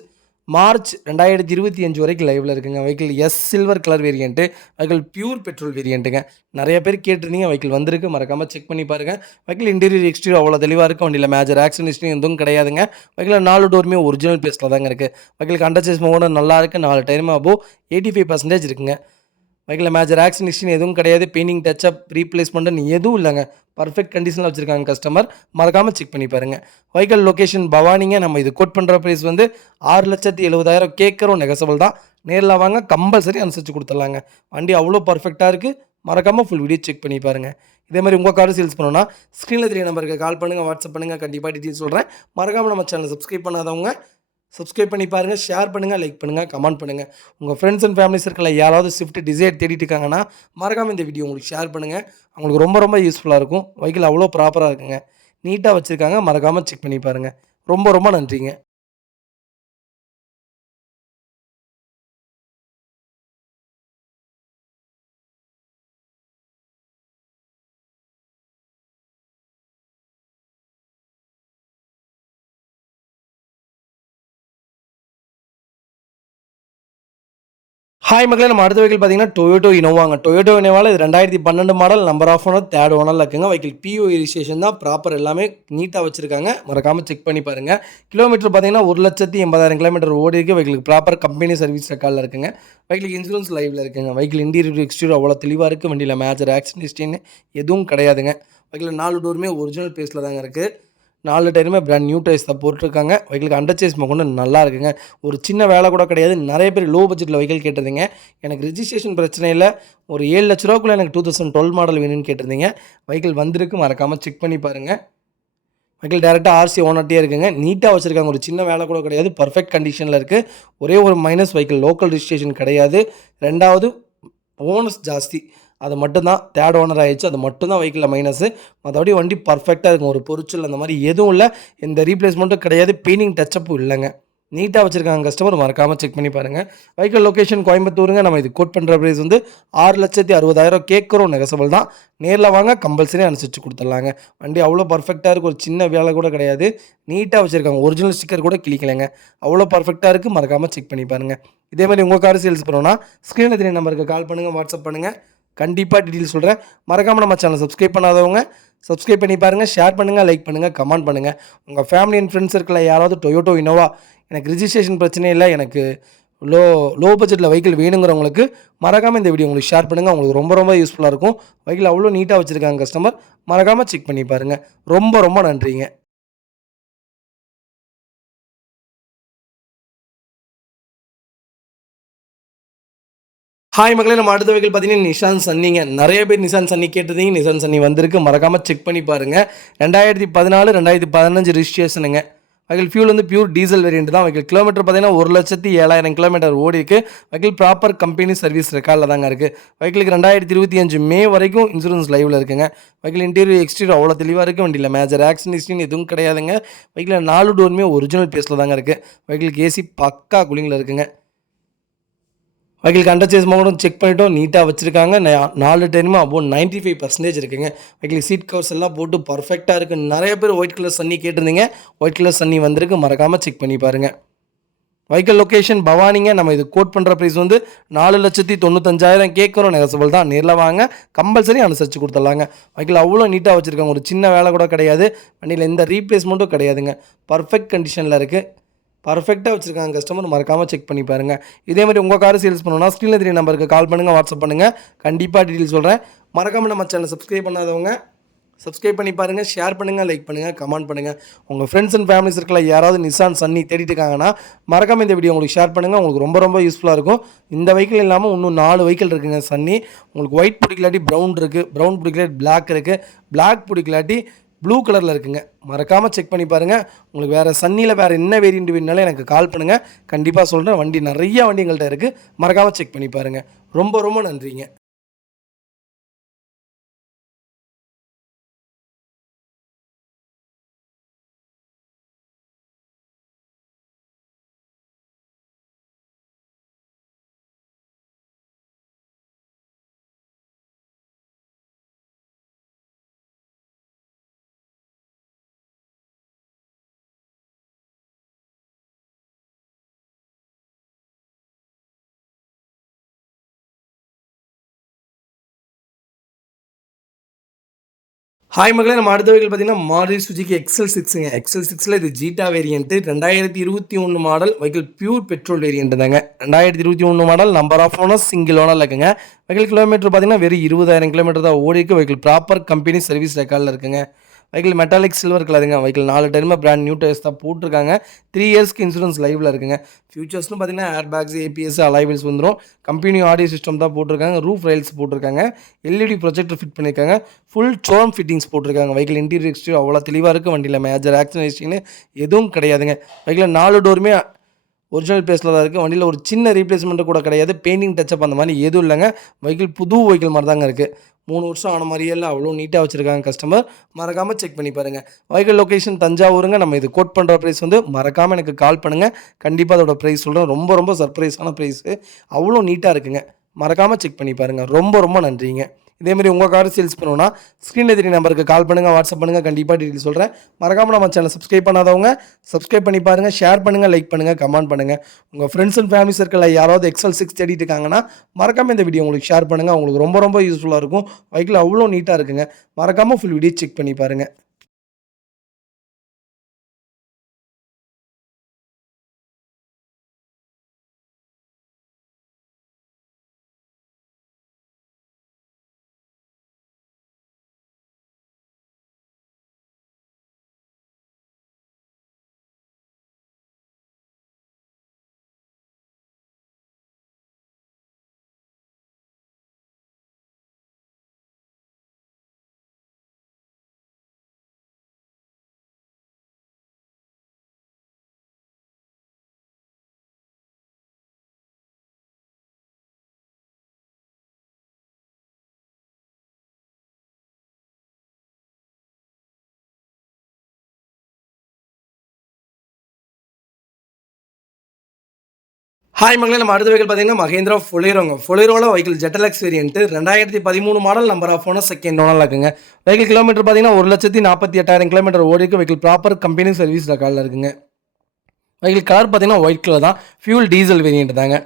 மார்ச் 2025 வரைக்கும் லைவில் இருக்குங்க. Vehicle silver colour variant. Vehicle pure petrol வேரியண்ட்டுங்க. நிறைய பேர் கேட்டிருந்தீங்க. வெஹிக்கிள் வந்திருக்கு. மறக்காமல் செக் பண்ணி பாருங்கள். வெஹிக்கிள் இன்டீரியர் எக்ஸ்டீரியர் அவ்வளோ தெளிவாக இருக்கும். வண்டியில் மேஜர் ஆக்சிடென்ட் ஹிஸ்ட்ரி எதுவும் கிடையாதுங்க. வெஹிக்கிள் 4 டோருமே ஒரிஜினல் பேஸில் தாங்க இருக்குது. வெஹிக்கிள் அண்டர்சேஸ் மோட நல்லா இருக்குது. 4 டயருமே அபோவ் 85% இருக்குங்க. வெஹிக்கிள் மேஜர் ஆக்சிடென்ட் ஹிஸ்ட்ரி எதுவும் கிடையாது. பெயிண்டிங், டச்சப், ரீப்ளேஸ்மெண்ட்னு எதுவும் இல்லைங்க. பர்ஃபெக்ட் கண்டிஷனில் வச்சுருக்காங்க கஸ்டமர். மறக்காமல் செக் பண்ணி பாருங்கள். வெஹிக்கிள் லொகேஷன் பவானிங்க. நம்ம இது கோட் பண்ணுற ப்ரைஸ் வந்து 6,70,000 கேட்குறோம். நெகசபிள் தான். நேரில் வாங்க, கம்பல்சரி அனுசரித்து கொடுத்துடலாங்க. வண்டி அவ்வளோ பர்ஃபெக்டாக இருக்குது. மறக்காமல் ஃபுல் வீடியோ செக் பண்ணி பாருங்கள். இதே மாதிரி உங்கள் கார் சேல்ஸ் பண்ணணும்னா ஸ்க்ரீனில் 3 நம்பருக்கு கால் பண்ணுங்கள், வாட்ஸ்அப் பண்ணுங்கள். கண்டிப்பாக டீட்டெயில் சொல்கிறேன். மறக்காமல் நம்ம சேனலை சப்ஸ்கிரைப் பண்ணாதவங்க சப்ஸ்கிரைப் பண்ணி பாருங்கள், ஷேர் பண்ணுங்கள், லைக் பண்ணுங்கள், கமெண்ட் பண்ணுங்கள். உங்கள் ஃப்ரெண்ட்ஸ் அண்ட் ஃபேமிலி சர்க்கிளில் யாராவது ஸ்விஃப்ட் டிசைர் தேடிட்டு இருக்காங்கன்னா மறக்காமல் இந்த வீடியோ உங்களுக்கு ஷேர் பண்ணுங்கள். அவங்களுக்கு ரொம்ப ரொம்ப யூஸ்ஃபுல்லாக இருக்கும். வெஹிக்கிள் அவ்வளோ ப்ராப்பராக இருக்குங்க. நீட்டாக வச்சுருக்காங்க. மறக்காமல் செக் பண்ணி பாருங்கள். ரொம்ப ரொம்ப நன்றிங்க. ஹாய் மக்களே, நம்ம அடுத்த வெஹிக்கிள் பார்த்தீங்கன்னா டொயோட்டோ இனோவாங்க. டொயோட்டோ இனோவாவில் இது 2012 model, number of owner, third ஓனரில் இருக்குங்க. வெஹிக்கிள் PO ரிஜிஸ்ட்ரேஷன் தான். ப்ராப்பர் எல்லாமே நீட்டாக வச்சுருக்காங்க. மறக்காமல் செக் பண்ணி பாருங்கள். கிலோமீட்டர் பார்த்தீங்கன்னா 1,80,000 கிலோமீட்டர் ஓடி இருக்குது. வெஹிக்கிள் ப்ராப்பர் கம்பெனி சர்வீஸ் ரெக்கார்டில் இருக்குங்க. வெஹிக்கிள் இன்சூரன்ஸ் லைவில் இருக்குங்க. வெஹிக்கிள் இன்டீரியர் எக்ஸ்டீரியர் அவ்வளோ தெளிவாக இருக்குது. வண்டியில் மேஜர் ஆக்சிடென்ட் ஹிஸ்ட்ரின்னு எதுவும் கிடையாதுங்க. வெஹிக்கிள் 4 டோருமே ஒரிஜினல் பேஸில் தாங்க இருக்குது. 4 டயருமே பிராண்ட் நியூ டயர்ஸ் தான் போட்டிருக்காங்க. வெஹிக்கிளுக்கு அண்டர்சேஸ் கொண்டு நல்லா இருக்குங்க. ஒரு சின்ன வேலை கூட கிடையாது. நிறைய பேர் லோ பட்ஜெட்டில் வெஹிக்கிள் கேட்டிருந்தீங்க. எனக்கு ரிஜிஸ்ட்ரேஷன் பிரச்சனை இல்லை, ஒரு 7 லட்ச ரூபாக்குள்ளே எனக்கு 2012 மாடல் வேணும்னு கேட்டிருந்தீங்க. வெஹிக்கிள் வந்திருக்கு. மறக்காமல் செக் பண்ணி பாருங்கள். வெஹிக்கிள் டேரெக்டாக RC ஓனர்ட்டே இருக்குங்க. நீட்டாக வச்சுருக்காங்க. ஒரு சின்ன வேலை கூட கிடையாது. பர்ஃபெக்ட் கண்டிஷனில் இருக்குது. ஒரே ஒரு மைனஸ், வெஹிக்கிள் லோக்கல் ரிஜிஸ்ட்ரேஷன் கிடையாது. 2வது ஓனர்ஸ் ஜாஸ்தி. அது மட்டும்தான். தேர்ட் ஓனர் ஆகிடுச்சு. அது மட்டும்தான் வெஹிக்கிளில் மைனஸு. மற்றபடி வண்டி பர்ஃபெக்டாக இருக்கும். ஒரு பொரிச்சல் அந்த மாதிரி எதுவும் இல்லை. எந்த ரீப்ளேஸ்மெண்ட்டும் கிடையாது. பெயிண்டிங் டச்சப்பும் இல்லைங்க. நீட்டாக வச்சுருக்காங்க கஸ்டமர். மறக்காமல் செக் பண்ணி பாருங்கள். வெஹிக்கிள் லொகேஷன் கோயம்புத்தூருங்க. நம்ம இது கோட் பண்ணுற ப்ரைஸ் வந்து 6,60,000 கேட்குறோம். நெகசபிள் தான். நேரில் வாங்க, கம்பல்சரி அனுசரித்து கொடுத்துடலாங்க. வண்டி அவ்வளோ பர்ஃபெக்டாக இருக்குது. ஒரு சின்ன வேலை கூட கிடையாது. நீட்டாக வச்சுருக்காங்க. ஒரிஜினல் ஸ்டிக்கர் கூட கிளிக்கலைங்க. அவ்வளோ பர்ஃபெக்டாக இருக்குது. மறக்காமல் செக் பண்ணி பாருங்கள். இதே மாதிரி உங்கள் கார் சேல்ஸ் பண்ணணும்னா ஸ்க்ரீனில் 3 நம்பருக்கு கால் பண்ணுங்கள், வாட்ஸ்அப் பண்ணுங்கள். கண்டிப்பாக டீட்டெயில் சொல்கிறேன். மறக்காமல் நம்ம சேனல் சப்ஸ்கிரைப் பண்ணாதவங்க சப்ஸ்கிரைப் பண்ணி பாருங்கள், ஷேர் பண்ணுங்கள், லைக் பண்ணுங்கள், கமெண்ட் பண்ணுங்கள். உங்கள் ஃபேமிலி அண்ட் ஃப்ரெண்ட்ஸ் சர்க்கிளில் யாராவது டொயோட்டோ இனோவா எனக்கு ரிஜிஸ்ட்ரேஷன் பிரச்சனை இல்லை, எனக்கு லோ லோ பட்ஜெட்டில் வெஹிக்கிள் வேணுங்கிறவங்களுக்கு மறக்காமல் இந்த வீடியோ உங்களுக்கு ஷேர் பண்ணுங்கள். உங்களுக்கு ரொம்ப ரொம்ப யூஸ்ஃபுல்லாக இருக்கும். வெஹிக்கிள் அவ்வளோ நீட்டாக வச்சுருக்காங்க கஸ்டமர். மறக்காமல் செக் பண்ணி பாருங்கள். ரொம்ப ரொம்ப நன்றிங்க. ஹாய் மக்களே, நம்ம அடுத்த வெஹிக்கிள் பார்த்தீங்கன்னா நிசான் சன்னிங்க. நிறைய பேர் நிசான் சன்னி கேட்டிருந்தீங்க. நிசான் சன்னி வந்திருக்கு. மறக்காமல் செக் பண்ணி பாருங்கள். 2014 2015 ரிஜிஸ்ட்ரேஷனுங்க. வெஹிக்கிள் ஃபியூல் வந்து பியூர் டீசல் வேரியண்ட் தான். வெஹிக்கிள் கிலோமீட்டர் பார்த்தீங்கன்னா 1,07,000 கிலோமீட்டர் ஓடி இருக்குது. வெஹிக்கிள் ப்ராப்பர் கம்பெனி சர்வீஸ் ரெக்கார்டில் தாங்க இருக்குது. வெஹிக்கிளுக்கு 2025 மே வரைக்கும் இன்சூரன்ஸ் லைவில் இருக்குங்க. வெஹிக்கிள் இன்டீரியர் எக்ஸ்டீரியர் அவ்வளோ தெளிவாக இருக்குது. வண்டியில் மேஜர் ஆக்சிடென்ட் ஹிஸ்ட்ரின்னு எதுவும் கிடையாதுங்க. வெஹிக்கிள் 4 டோருமே ஒரிஜினல் பேஸில் தாங்க இருக்குது. வெஹிக்கிளுக்கு AC பக்கா கூலிங்கில் இருக்குங்க. வெஹிக்கிளுக்கு அண்டர்சேஸ் மோடும் செக் பண்ணிவிட்டோம். நீட்டாக வச்சுருக்காங்க. 4 டயருமே அபோவ் 95% இருக்குங்க. வெஹிக்கிள் சீட் கவர்ஸ் எல்லாம் போட்டு பர்ஃபெக்டாக இருக்குது. நிறைய பேர் ஒயிட் கலர் சன்னி கேட்டிருந்தீங்க. ஒயிட் கலர் சன்னி வந்திருக்கு. மறக்காமல் செக் பண்ணி பாருங்கள். வெஹிக்கிள் லொகேஷன் பவானிங்க. நம்ம இது கோட் பண்ணுற ப்ரைஸ் வந்து 4,95,000 கேட்குறோம். நெகசபிள் தான். நேரில் வாங்க, கம்பல்சரி அனுசரித்து கொடுத்துடலாங்க. வெஹிக்கிள் அவ்வளோ நீட்டாக வச்சுருக்காங்க. ஒரு சின்ன வேலை கூட கிடையாது. வண்டியில் எந்த ரீப்ளேஸ்மெண்ட்டும் கிடையாதுங்க. பர்ஃபெக்ட் கண்டிஷனில் இருக்குது. பர்ஃபெக்டாக வச்சுருக்காங்க கஸ்டமர். மறக்காமல் செக் பண்ணி பாருங்கள். இதே மாதிரி உங்கள் கார் சேல்ஸ் பண்ணணும்னா ஸ்க்ரீனில் 3 நம்பருக்கு கால் பண்ணுங்கள், வாட்ஸ்அப் பண்ணுங்கள். கண்டிப்பாக டீட்டெயில் சொல்கிறேன். மறக்காமல் நம்ம சேனலை சப்ஸ்கிரைப் பண்ணாதவங்க சப்ஸ்கிரைப் பண்ணி பாருங்கள், ஷேர் பண்ணுங்கள், லைக் பண்ணுங்கள், கமெண்ட் பண்ணுங்கள். உங்கள் ஃப்ரெண்ட்ஸ் அண்ட் ஃபேமிலி சர்க்கிளில் யாராவது நிசான் சன்னி தேடிட்டு இருக்காங்கன்னா மறக்காமல் இந்த வீடியோ உங்களுக்கு ஷேர் பண்ணுங்கள். உங்களுக்கு ரொம்ப ரொம்ப யூஸ்ஃபுல்லாக இருக்கும். இந்த வெஹிக்கிள் இல்லாமல் இன்னும் 4 வெஹிக்கிள் இருக்குங்க சன்னி. உங்களுக்கு ஒயிட் பிடிக்கலாட்டி ப்ரௌன் இருக்குது, ப்ரௌன் பிடிக்கலாட்டி பிளாக் இருக்குது, பிளாக் பிடிக்கலாட்டி ப்ளூ கலரில் இருக்குங்க. மறக்காமல் செக் பண்ணி பாருங்கள். உங்களுக்கு வேறு சன்னியில் வேறு என்ன வேரியண்ட் வேணுனாலும் எனக்கு கால் பண்ணுங்கள். கண்டிப்பாக சொல்கிறேன். நிறைய வண்டி எங்கள்கிட்ட இருக்குது. மறக்காமல் செக் பண்ணி பாருங்கள். ரொம்ப ரொம்ப நன்றிங்க. ஹாய் மக்களே, நம்ம அடுத்த வெஹிக்கிள் பார்த்தீங்கன்னா மாருதி சுஜுகி XL6ங்க. XL6ல இது Zeta variant 2021 model vehicle, pure petrol variant தாங்க. 2021 model, number of owner single ஓனரில் இருக்குங்க. வெஹிக்கிள் கிலோமீட்டர் பார்த்தீங்கன்னா வெறும் 20,000 கிலோமீட்டர் தான் ஓடிக்கு. வெஹிக்கிள் ப்ராப்பர் கம்பெனி சர்வீஸ் ரெக்கார்டில் இருக்குங்க. வெஹிக்கிள் மெட்டாலிக் சில்வர் கலருங்க. வெஹிக்கிள் 4 டயருமே பிராண்ட் நியூ டயர்ஸ் தான் போட்டிருக்காங்க. 3 இயர்ஸ்க்கு இன்சூரன்ஸ் லைவில் இருக்குங்க. ஃபியூச்சர்ஸ்னு பார்த்தீங்கன்னா air bags, APS, alloy wheels வந்துடும். கம்பெனி ஆடியோ சிஸ்டம் தான் போட்டிருக்காங்க. ரூஃப் ரைல்ஸ் போட்டிருக்காங்க. LED ப்ரொஜெக்டர் ஃபிட் பண்ணியிருக்காங்க. ஃபுல் சோம் ஃபிட்டிங்ஸ் போட்டிருக்காங்க. வெஹிக்கிள் இன்டீரியர் எக்ஸ்டீரியர் அவ்வளோ தெளிவாக இருக்குது. வண்டியில் மேஜர் ஆக்சிடென்ட் எதுவும் கிடையாதுங்க. வெஹிக்கிள் 4 டோருமே ஒரிஜினல் பேஸில் தான் இருக்குது. வண்டியில் ஒரு சின்ன ரீப்ளேஸ்மெண்ட்டு கூட கிடையாது. பெயிண்டிங் டச்சப் அந்த மாதிரி எதுவும் இல்லைங்க. வெஹிக்கிள் புது வெஹிக்கிள் மாதிரி தாங்க இருக்குது. 3 வருஷம் ஆன மாதிரியே இல்லை, அவ்வளோ நீட்டாக வச்சுருக்காங்க கஸ்டமர். மறக்காமல் செக் பண்ணி பாருங்கள். வெஹிக்கிள் லொக்கேஷன் தஞ்சாவூருங்க. நம்ம இது கோட் பண்ணுற ப்ரைஸ் மறக்காமல் எனக்கு கால் பண்ணுங்கள். கண்டிப்பாக அதோட ப்ரைஸ் சொல்கிறேன். ரொம்ப ரொம்ப சர்ப்ரைஸான ப்ரைஸு. அவ்வளோ நீட்டாக இருக்குங்க. மறக்காமல் செக் பண்ணி பாருங்கள். ரொம்ப ரொம்ப நன்றிங்க. இதேமாதிரி உங்கள் கார் சேல்ஸ் பண்ணணும்னா ஸ்க்ரீனில் தெரிய நம்பருக்கு கால் பண்ணுங்கள், வாட்ஸ்அப் பண்ணுங்கள். கண்டிப்பாக டீட்டெயில் சொல்கிறேன். மறக்காமல் நம்ம சேனல் சப்ஸ்கிரைப் பண்ணாதவங்க சப்ஸ்கிரைப் பண்ணி பாருங்கள், ஷேர் பண்ணுங்கள், லைக் பண்ணுங்கள், கமெண்ட் பண்ணுங்கள். உங்கள் ஃப்ரெண்ட்ஸ் அண்ட் ஃபேமிலி சர்க்கிளில் யாராவது XL6 தேடிட்டு இருக்காங்கன்னா மறக்காமல் இந்த வீடியோ உங்களுக்கு ஷேர் பண்ணுங்கள். உங்களுக்கு ரொம்ப ரொம்ப யூஸ்ஃபுல்லாக இருக்கும். வெஹிக்கிள் அவ்வளோ நீட்டாக இருக்குங்க. மறக்காமல் ஃபுல் வீடியோ செக் பண்ணி பாருங்கள். ஹாய் மக்களே, நம்ம அடுத்த வெஹிக்கிள் பார்த்தீங்கன்னா மஹேந்திரா ஃபொலேரோங்க. ஃபொலேரோவில் vehicle ZLX variant 2013 model, number of owner second ஓனரில் இருக்குங்க. வெஹிக்கிள் கிலோமீட்டர் பார்த்தீங்கன்னா 1,48,000 கிலோமீட்டர் ஓடிக்கு. வெஹிக்கிள் ப்ராப்பர் கம்பெனி சர்வீஸ் ரெக்கார்டில் இருக்குங்க. வெஹிக்கிள் கலர் பார்த்தீங்கன்னா ஒயிட் கலர் தான். ஃபியூல் டீசல் வேரியன்ட் தாங்க.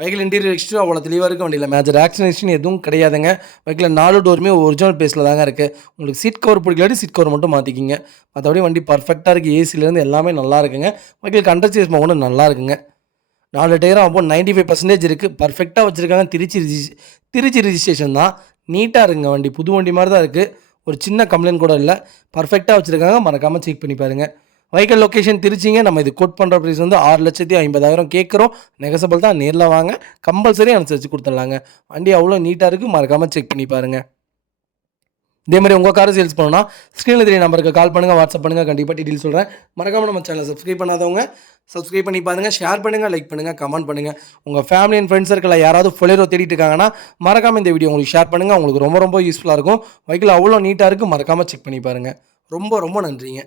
வெஹிக்கிள் இன்டீரியர் எக்ஸ்டீரியர் அவ்வளோ தெளிவாக இருக்குது. வண்டியில் மேஜர் ஆக்சிடென்ட் எதுவும் கிடையாதுங்க. வெஹிக்கிள் 4 டோருமே ஒரிஜினல் பேஸில் தாங்க இருக்குது. உங்களுக்கு சீட் கவர் பிடிக்கலாட்டி சீட் கவர் மட்டும் மாற்றிக்கிங்க. மற்றபடி வண்டி பர்ஃபெக்டாக இருக்குது. ஏசிலேருந்து எல்லாமே நல்லா இருக்குங்க. வெஹிக்கிள் கண்டர் சேஸ் கூட நல்லா இருக்குங்க. 4 டயரும் அப்போ 95% இருக்குது. பர்ஃபெக்டாக வச்சுருக்காங்க. திருச்சி ரிஜிஸ்ட்ரேஷன் தான். நீட்டாக இருக்குங்க வண்டி. புது வண்டி மாதிரி தான் இருக்குது. ஒரு சின்ன கம்ப்ளைண்ட் கூட இல்லை. பர்ஃபெக்டாக வச்சுருக்காங்க. மறக்காமல் செக் பண்ணி பாருங்கள். வெஹிக்கிள் லொக்கேஷன் திருச்சிங்க. நம்ம இது கோட் பண்ணுற ப்ரைஸ் 6,50,000 கேட்குறோம். நெகசபிள் தான். நேரில் வாங்க, கம்பல்சரி அனுசரித்து கொடுத்துடலாங்க. வண்டி அவ்வளோ நீட்டாக இருக்குது. மறக்காமல் செக் பண்ணி பாருங்கள். இதேமாதிரி உங்கள் காரை சேல்ஸ் பண்ணணும்னா ஸ்க்ரீனில் தெரிய நம்பருக்கு கால் பண்ணுங்கள், வாட்ஸ்அப் பண்ணுங்கள். கண்டிப்பாக டீட்டெயில் சொல்கிறேன். மறக்காமல் நம்ம சேனலை சப்ஸ்கிரைப் பண்ணாதவங்க சப்ஸ்கிரைப் பண்ணி பாருங்கள், ஷேர் பண்ணுங்கள், லைக் பண்ணுங்கள், கமெண்ட் பண்ணுங்கள். உங்கள் ஃபேமிலி அண்ட் ஃப்ரெண்ட்ஸ் சர்க்கிளில் யாராவது ஃபொலேரோ தேடிட்டு இருக்காங்கன்னா மறக்காமல் இந்த வீடியோ உங்களுக்கு ஷேர் பண்ணுங்கள். உங்களுக்கு ரொம்ப ரொம்ப யூஸ்ஃபுல்லாக இருக்கும். வெஹிக்கிள் அவ்வளோ நீட்டாக இருக்குது. மறக்காமல் செக் பண்ணி பாருங்கள். ரொம்ப ரொம்ப நன்றிங்க.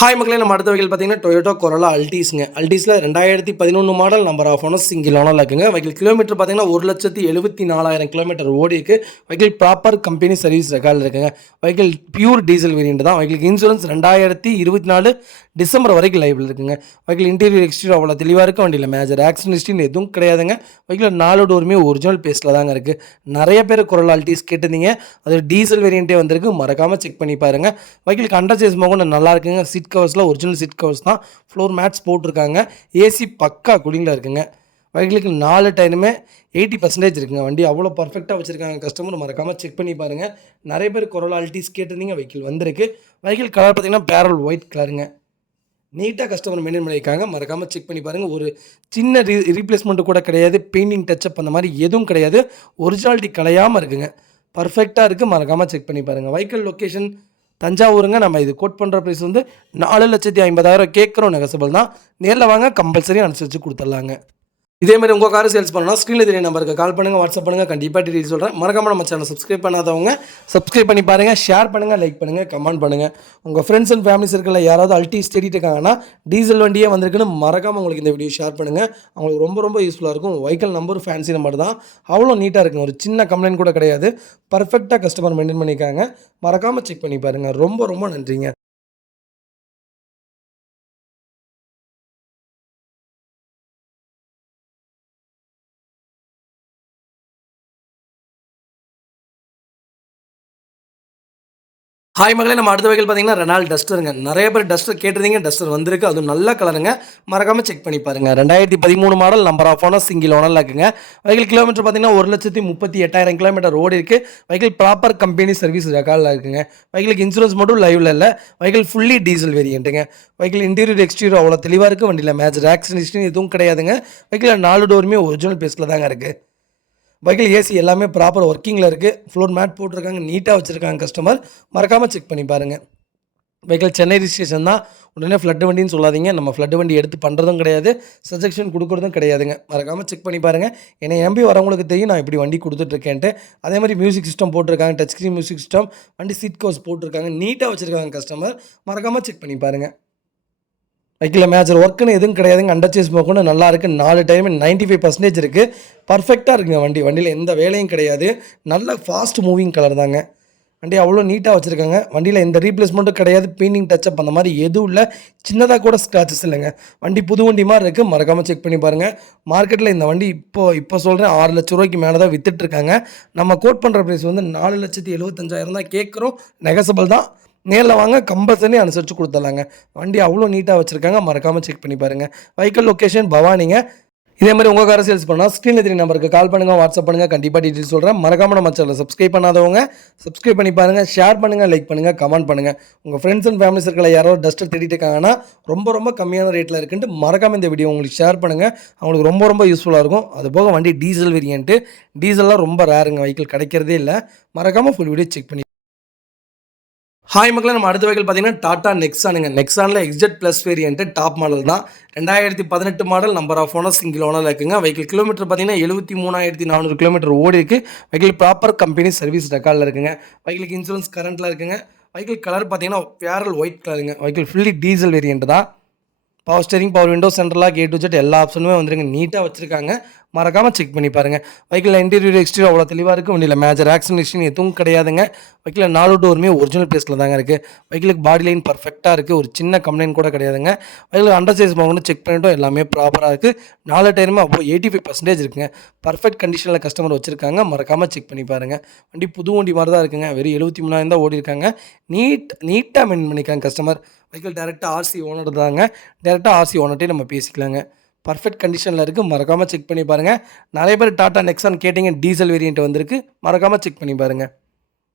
ஹாய் மக்களே, நம்ம அடுத்த வெஹிக்கிள் பார்த்தீங்கன்னா டொயோட்டா கொரோலா அல்டீஸ்ங்க. அல்டீஸில் 2011 model, number of owners, single ஓனரில் இருக்குங்க. வெஹிக்கிள் கிலோமீட்டர் பார்த்தீங்கன்னா 1,74,000 கிலோமீட்டர் ஓடி இருக்கு. வெஹிக்கிள் ப்ராப்பர் கம்பெனி சர்வீஸ் ரெக்கார்டில் இருக்குங்க. வெஹிக்கிள் பியூர் டீசல் வேரியன்ட் தான். வெஹிக்கிளுக்கு இன்சூரன்ஸ் 2024 டிசம்பர் வரைக்கும் லைவில் இருக்குங்க. வெஹிக்கிள் இன்டீரியர் எக்ஸ்டீரியர் அவ்வளோ தெளிவாக இருக்குது. வண்டியில் மேஜர் ஆக்சிடென்ட் ஹிஸ்ட்ரின்னு எதுவும் கிடையாதுங்க. வெஹிக்கிள் 4 டோருமே ஒரிஜினல் பேஸில் தாங்க இருக்குது. நிறைய பேர் கொரோலா அல்டீஸ் கேட்டிருந்தீங்க. அது டீசல் வேரியண்ட்டே வந்திருக்கு. மறக்காமல் செக் பண்ணி பாருங்கள். வெஹிக்கிளுக்கு அண்டர் சேஸ் மோகன் நல்லா இருக்குங்க. சீட் கவர்ஸில் ஒரிஜினல் சீட் கவர்ஸ் தான். ஃப்ளோர் மேட்ஸ் போட்டிருக்காங்க. ஏசி பக்கா கூலிங்கில் இருக்குங்க. வெஹிக்கிளுக்கு 4 டயருமே 80% இருக்குங்க. வண்டி அவ்வளோ பர்ஃபெக்டாக வச்சுருக்காங்க. கஸ்டமர் மறக்காமல் செக் பண்ணி பாருங்கள். நிறைய பேர் கொரோலா அல்டீஸ் கேட்டிருந்தீங்க. வெஹிக்கிள் வந்திருக்கு. வெஹிக்கிள் கலர் பார்த்தீங்கன்னா பேரல் ஒயிட் கலருங்க. நீட்டாக கஸ்டமர் மெயின்டைன் பண்ணியிருக்காங்க. மறக்காமல் செக் பண்ணி பாருங்கள். ஒரு சின்ன ரீப்ளேஸ்மெண்ட்டு கூட கிடையாது. பெயிண்டிங் டச்சப் அந்த மாதிரி எதுவும் கிடையாது. ஒரிஜினாலிட்டி கலையாமல் இருக்குங்க. பர்ஃபெக்டாக இருக்குது. மறக்காமல் செக் பண்ணி பாருங்கள். வெஹிக்கிள் லொக்கேஷன் தஞ்சாவூருங்க. நம்ம இது கோட் பண்ணுற ப்ரைஸ் வந்து 4,50,000 கேட்குறோம். நெகசபிள் தான். நேரில் வாங்க, கம்பல்சரி அனுசரித்து கொடுத்துட்லாங்க. இதேமாதிரி உங்கள் கார் சேல்ஸ் பண்ணணும்னா ஸ்க்ரீனில் தெரிய நம்பருக்கு கால் பண்ணுங்கள், வாட்ஸ்அப் பண்ணுங்கள். கண்டிப்பாக டீட்டெயில் சொல்கிறேன். மறக்காமல் நம்ம சேனல் சப்ஸ்கிரைப் பண்ணாதவங்க சப்ஸ்கிரைப் பண்ணி பாருங்கள். ஷேர் பண்ணுங்கள், லைக் பண்ணுங்கள், கமெண்ட் பண்ணுங்கள். உங்கள் ஃப்ரெண்ட்ஸ் அண்ட் ஃபேமிலி சர்க்கிளில் யாராவது அல்டீஸ் தேடிட்டு இருக்காங்கன்னா, டீசல் வண்டியே வந்திருக்குன்னு மறக்காமல் உங்களுக்கு இந்த வீடியோ ஷேர் பண்ணுங்கள். அவங்களுக்கு ரொம்ப ரொம்ப யூஸ்ஃபுல்லாக இருக்கும். வெஹிக்கிள் நம்பர் ஃபேன்சி நம்பர் தான். அவ்வளோ நீட்டாக இருக்குங்க. ஒரு சின்ன கம்ப்ளைண்ட் கூட கிடையாது. பர்ஃபெக்டாக கஸ்டமர் மெயின்டைன் பண்ணியிருக்காங்க. மறக்காமல் செக் பண்ணி பாருங்கள். ரொம்ப ரொம்ப நன்றிங்க. ஹாய் மகளே, நம்ம அடுத்த வெஹிக்கிள் பார்த்தீங்கன்னா ரெனால்ட் டஸ்டருங்க. நிறைய பேர் டஸ்டர் கேட்டிருந்தீங்க. டஸ்டர் வந்திருக்கு. அதுவும் நல்ல கலருங்க. மறக்காமல் செக் பண்ணி பாருங்கள். 2013 model, number of owner, single ஓனரில் இருக்குங்க. வெஹிக்கிள் கிலோமீட்டர் பார்த்தீங்கன்னா 1,38,000 கிலோமீட்டர் ஓடி இருக்குது. வெஹிக்கிள் ப்ராப்பர் கம்பெனி சர்வீஸ் ரெக்கார்டில் இருக்குங்க. வெஹிக்கிளுக்கு இன்சூரன்ஸ் மட்டும் லைவில் இல்லை. வெஹிக்கிள் ஃபுல்லி டீசல் வேரியண்ட்டுங்க. வெஹிக்கிள் இன்டீரியர் எக்ஸ்டீரியர் அவ்வளோ தெளிவாக இருக்குது. வண்டியில் மேஜர் ஆக்சிடென்ட் ஹிஸ்ட்ரி எதுவும் கிடையாதுங்க. வெஹிக்கிள் 4 டோருமே ஒரிஜினல் பேஸில் தாங்க இருக்குது. வெஹிக்கிள் ஏசி எல்லாமே ப்ராப்பர் ஒர்க்கிங்கில் இருக்குது. ஃப்ளோர் மேட் போட்டிருக்காங்க. நீட்டாக வச்சுருக்காங்க கஸ்டமர். மறக்காமல் செக் பண்ணி பாருங்கள். வெஹிக்கிள் சென்னை ரிஜிஸ்ட்ரேஷன் தான். உடனே ஃப்ளட் வண்டின்னு சொல்லாதீங்க. நம்ம ஃப்ளட் வண்டி எடுத்து பண்ணுறதும் கிடையாது. சஜெக்ஷன் கொடுக்குறதும் கிடையாதுங்க. மறக்காமல் செக் பண்ணி பாருங்கள். என்னை நம்பி வரவங்களுக்கு தெரியும் நான் இப்படி வண்டி கொடுத்துட்ருக்கேன்ட்டு. அதே மாதிரி மியூசிக் சிஸ்டம் போட்டிருக்காங்க. Touch screen music system. வண்டி சீட் கவர்ஸ் போட்டிருக்காங்க. நீட்டாக வச்சுருக்காங்க கஸ்டமர். மறக்காமல் செக் பண்ணி பாருங்கள். வெஹிக்கிளில் மேஜர் ஒர்க்குன்னு எதுவும் கிடையாதுங்க. அண்டர் சேஸ் மோகன் நல்லா இருக்குது. 4 டயருமே 95% இருக்குது. பர்ஃபெக்டாக இருக்குங்க வண்டி. வண்டியில் எந்த வேலையும் கிடையாது. நல்ல ஃபாஸ்ட் மூவிங் கலர் தாங்க. வண்டி அவ்வளோ நீட்டாக வச்சுருக்காங்க. வண்டியில் எந்த ரீப்ளேஸ்மெண்ட்டும் கிடையாது. பெயிண்டிங் டச்சப் அந்த மாதிரி எதுவும் இல்லை. சின்னதாக கூட ஸ்க்ராச்சஸ் இல்லைங்க. வண்டி புது வண்டி மாதிரி இருக்குது. மறக்காமல் செக் பண்ணி பாருங்கள். மார்க்கெட்டில் இந்த வண்டி இப்போ சொல்கிறேன் 6 லட்ச ரூபாய்க்கு மேலே தான் விற்றுட்ருக்காங்க. நம்ம கோட் பண்ணுற ப்ரைஸ் வந்து 4,75,000 தான் கேட்குறோம். நெகசபிள் தான். நேரில் வாங்க, கம்பல்சரி அனுசரித்து கொடுத்துட்லாங்க. வண்டி அவ்வளோ நீட்டாக வச்சுருக்காங்க. மறக்காமல் செக் பண்ணி பாருங்கள். வெஹிக்கிள் லொக்கேஷன் பவானிங்க. இதே மாதிரி உங்கள் காரை சேல்ஸ் பண்ணால் ஸ்க்ரீனில் தெரிய நம்பருக்கு கால் பண்ணுங்கள், வாட்ஸ்அப் பண்ணுங்கள். கண்டிப்பாக டீட்டெயில் சொல்கிறேன். மறக்காமல் நம்ம சேனலை சப்ஸ்கிரைப் பண்ணாதவங்க சப்ஸ்கிரைப் பண்ணி பாருங்கள். ஷேர் பண்ணுங்கள், லைக் பண்ணுங்கள், கமெண்ட் பண்ணுங்கள். உங்கள் ஃப்ரெண்ட்ஸ் அண்ட் ஃபேமிலி சர்க்கிளில் யாராவது டஸ்ட்டர் தேடிட்டு இருக்காங்கன்னா ரொம்ப ரொம்ப கம்மியான ரேட்டில் இருக்குன்ட்டு மறக்காமல் இந்த வீடியோ உங்களுக்கு ஷேர் பண்ணுங்கள். அவங்களுக்கு ரொம்ப ரொம்ப யூஸ்ஃபுல்லாக இருக்கும். அது போக வண்டி டீசல் வேரியன்ட்டு. டீசல்லாம் ரொம்ப ரேருங்க. வெஹிக்கிள் கிடைக்கிறதே இல்லை. மறக்காமல் ஃபுல் வீடியோ செக் பண்ணி. ஹாய் மக்களே, நம்ம அடுத்த வெஹிக்கிள் பார்த்தீங்கன்னா டாடா நெக்ஸானுங்க. நெக்ஸானில் XZ plus variant top model தான். 2018 model, number of owner, single ஓனரில் இருக்குங்க. வெஹிக்கிள் கிலோமீட்டர் பார்த்தீங்கன்னா 73,400 கிலோமீட்டர் ஓடி இருக்குது. வெஹிக்கிள் ப்ராப்பர் கம்பெனி சர்வீஸ் ரெக்கார்டில் இருக்குங்க. வெஹிக்கிளுக்கு இன்சூரன்ஸ் கரண்ட்டில் இருக்குங்க. வெஹிக்கிள் கலர் பார்த்தீங்கன்னா பேரல் ஒயிட் கலருங்க. வெஹிக்கிள் ஃபுல்லி டீசல் வேரியன்ட் தான். Power steering, power window, central lock, A to Z எல்லா ஆப்ஷனுமே வந்துருங்க. நீட்டாக வச்சுருக்காங்க. மறக்காமல் செக் பண்ணி பாருங்கள். வெஹிக்கிள் இன்டீரியர் எக்ஸ்டீரியர் அவ்வளோ தெளிவாக இருக்குது. வண்டியில் மேஜர் ஆக்சிடென்ட் ஹிஸ்ட்ரி எதுவும் கிடையாதுங்க. வெஹிக்கிள் 4 டோருமே ஒரிஜினல் பேஸில் தாங்க இருக்குது. வெஹிக்கிளுக்கு பாடி லைன் பர்ஃபெக்டாக இருக்குது. ஒரு சின்ன கம்ப்ளைண்ட் கூட கிடையாதுங்க. வெஹிக்கிள் அண்டர் சைஸ் வாங்கணும் செக் பண்ணிட்டோம். எல்லாமே ப்ராப்பராக இருக்குது. 4 டயருமே அவ்வளோ 85% இருக்குங்க. பர்ஃபெக்ட் கண்டிஷனில் கஸ்டமர் வச்சுருக்காங்க. மறக்காமல் செக் பண்ணி பாருங்கள். வண்டி புது வண்டி மாதிரி தான் இருக்குங்க. வெறும் 73,000 தான் ஓடி இருக்காங்க. நீட்டாக மெயின்டைன் பண்ணிக்காங்க கஸ்டமர். வெஹிக்கிள் டேரெக்டாக ஆர்சி ஓனர் தாங்க. டேரெக்டாக ஆர்சி ஓனர்ட்டே நம்ம பேசிக்கலாங்க. பர்ஃபெக்ட் கண்டிஷனில் இருக்குது. மறக்காமல் செக் பண்ணி பாருங்கள். நிறைய பேர் டாடா நெக்ஸான் கேட்டிங்க. டீசல் வேரியன்ட் வந்திருக்கு. மறக்காமல் செக் பண்ணி பாருங்கள்.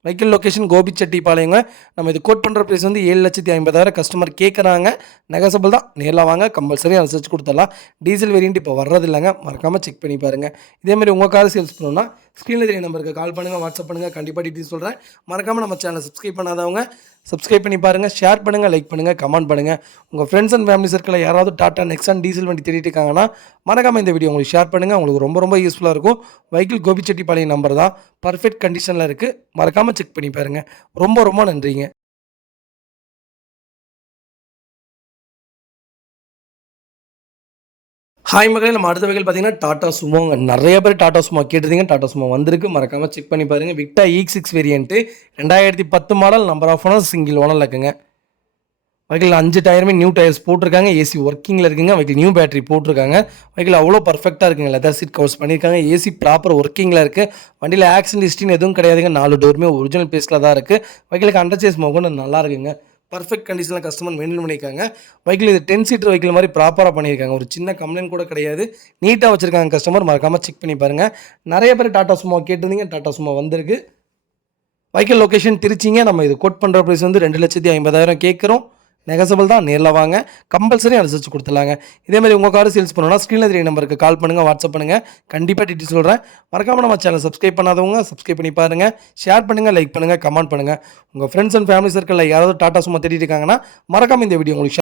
வெஹிக்கிள் லொக்கேஷன் கோபிச்செட்டிப்பாளையங்க. நம்ம இது கோட் பண்ணுற ப்ரைஸ் வந்து 7,50,000 கஸ்டமர் கேட்குறாங்க. நெகசபிள் தான். நேரில் வாங்க, கம்பல்சரி அனுசரித்து கொடுத்துடலாம். டீசல் வேரியன்ட் இப்போ வர்றதில்லைங்க. மறக்காமல் செக் பண்ணி பாருங்கள். இதேமாதிரி உங்கள் காரை சேல்ஸ் பண்ணணும்னா ஸ்க்ரீனில் தெரிய நம்பருக்கு கால் பண்ணுங்கள், வாட்ஸ்அப் பண்ணுங்கள். கண்டிப்பாக டீட்டெயில் சொல்கிறேன். மறக்காமல் நம்ம சேனலை சப்ஸ்கிரைப் பண்ணாதவங்க சப்ஸ்கிரைப் பண்ணி பாருங்கள். ஷேர் பண்ணுங்கள், லைக் பண்ணுங்கள், கமெண்ட் பண்ணுங்கள். உங்கள் ஃப்ரெண்ட்ஸ் அண்ட் ஃபேமிலி சர்க்கிளில் யாராவது டாடா நெக்ஸான் டீசல் வண்டி தேடிட்டு இருக்காங்கன்னா மறக்காமல் இந்த வீடியோ உங்களுக்கு ஷேர் பண்ணுங்கள். உங்களுக்கு ரொம்ப ரொம்ப யூஸ்ஃபுல்லாக இருக்கும். வெஹிக்கிள் கோபிச்செட்டிப்பாளையம் நம்பர் தான். பர்ஃபெக்ட் கண்டிஷனில் இருக்குது. மறக்காமல் செக் பண்ணி பாருங்கள். ரொம்ப ரொம்ப நன்றிங்க. ஹாய் மகளே, நம்ம அடுத்த வெஹிக்கிள் பார்த்தீங்கன்னா டாடா சுமோங்க. நெறைய பேர் டாடா சுமோ கேட்டிருந்தீங்க. டாடா சுமோ வந்திருக்கு. மறக்காம செக் பண்ணி பாருங்க. Victa X6 variant 2010 model, number of owner, single ஓனர்ல இருக்குங்க. வெஹிக்கிள் 5 டயருமே நியூ டயர்ஸ் போட்டிருக்காங்க. ஏசி ஒர்க்கிங்கில இருக்குங்க. வெஹிக்கிள் நியூ பேட்டரி போட்டிருக்காங்க. வெஹிக்கிள் அவ்வளோ பர்ஃபெக்ட்டா இருக்குங்க. லெதர் சீட் கவர்ஸ் பண்ணியிருக்காங்க. ஏசி ப்ராப்பர் ஒர்க்கிங்கில இருக்கு. வண்டியில ஆக்சிடென்ட் ஹிஸ்ட்ரின்னு எதுவும் கிடையாதுங்க. 4 டோருமே ஒரிஜினல் பேஸ்ல தான் இருக்கு. வெஹிக்கிளுக்கு அண்டர் சேஸ் மொகன்னு நல்லா இருக்குங்க. பர்ஃபெக்ட் கண்டிஷன்ல கஸ்டமர் மெயின்டெயின் பண்ணியிருக்காங்க. வெஹிக்கிள் இது 10 சீட்டர் வெஹிக்கிள் மாரி ப்ராப்பரா பண்ணியிருக்காங்க. ஒரு சின்ன கம்ப்ளைண்ட் கூட கிடையாது. நீட்டா வச்சிருக்காங்க கஸ்டமர். மறக்காம செக் பண்ணி பாருங்க. நெறைய பேர் டாடா சுமோ கேட்டிருந்தீங்க. டாடா சுமோ வந்திருக்கு. வெஹிக்கிள் லொகேஷன் திருச்சிங்க. நம்ம இது கோட் பண்ற பிரைஸ் வந்து 2,50,000 கேட்குறோம். நெகசபிள் தான். நேர்ல வாங்க. கம்பல்சரி அனுசரிச்சு குடுத்துடலாங்க. இதே மாரி உங்க கார் சேல்ஸ் பண்ணணும்னா ஸ்க்ரீன்ல தெரிய நம்பருக்கு கால் பண்ணுங்க, வாட்ஸ்அப் பண்ணுங்க. கண்டிப்பா டீட்டெயில்ஸ் சொல்றேன். மறக்காம நம்ம சேனல் சப்ஸ்கிரைப் பண்ணாதவங்க சப்ஸ்கிரைப் பண்ணி பாருங்க. ஷேர் பண்ணுங்க, லைக் பண்ணுங்க, கமெண்ட் பண்ணுங்க. உங்க ஃப்ரெண்ட்ஸ் அண்ட் ஃபேமிலி சர்க்கிள்ல யாராவது டாடா சுமோ தேடிட்டு இருக்காங்கன்னா, மறக்காம இந்த வீடியோ உங்களுக்கு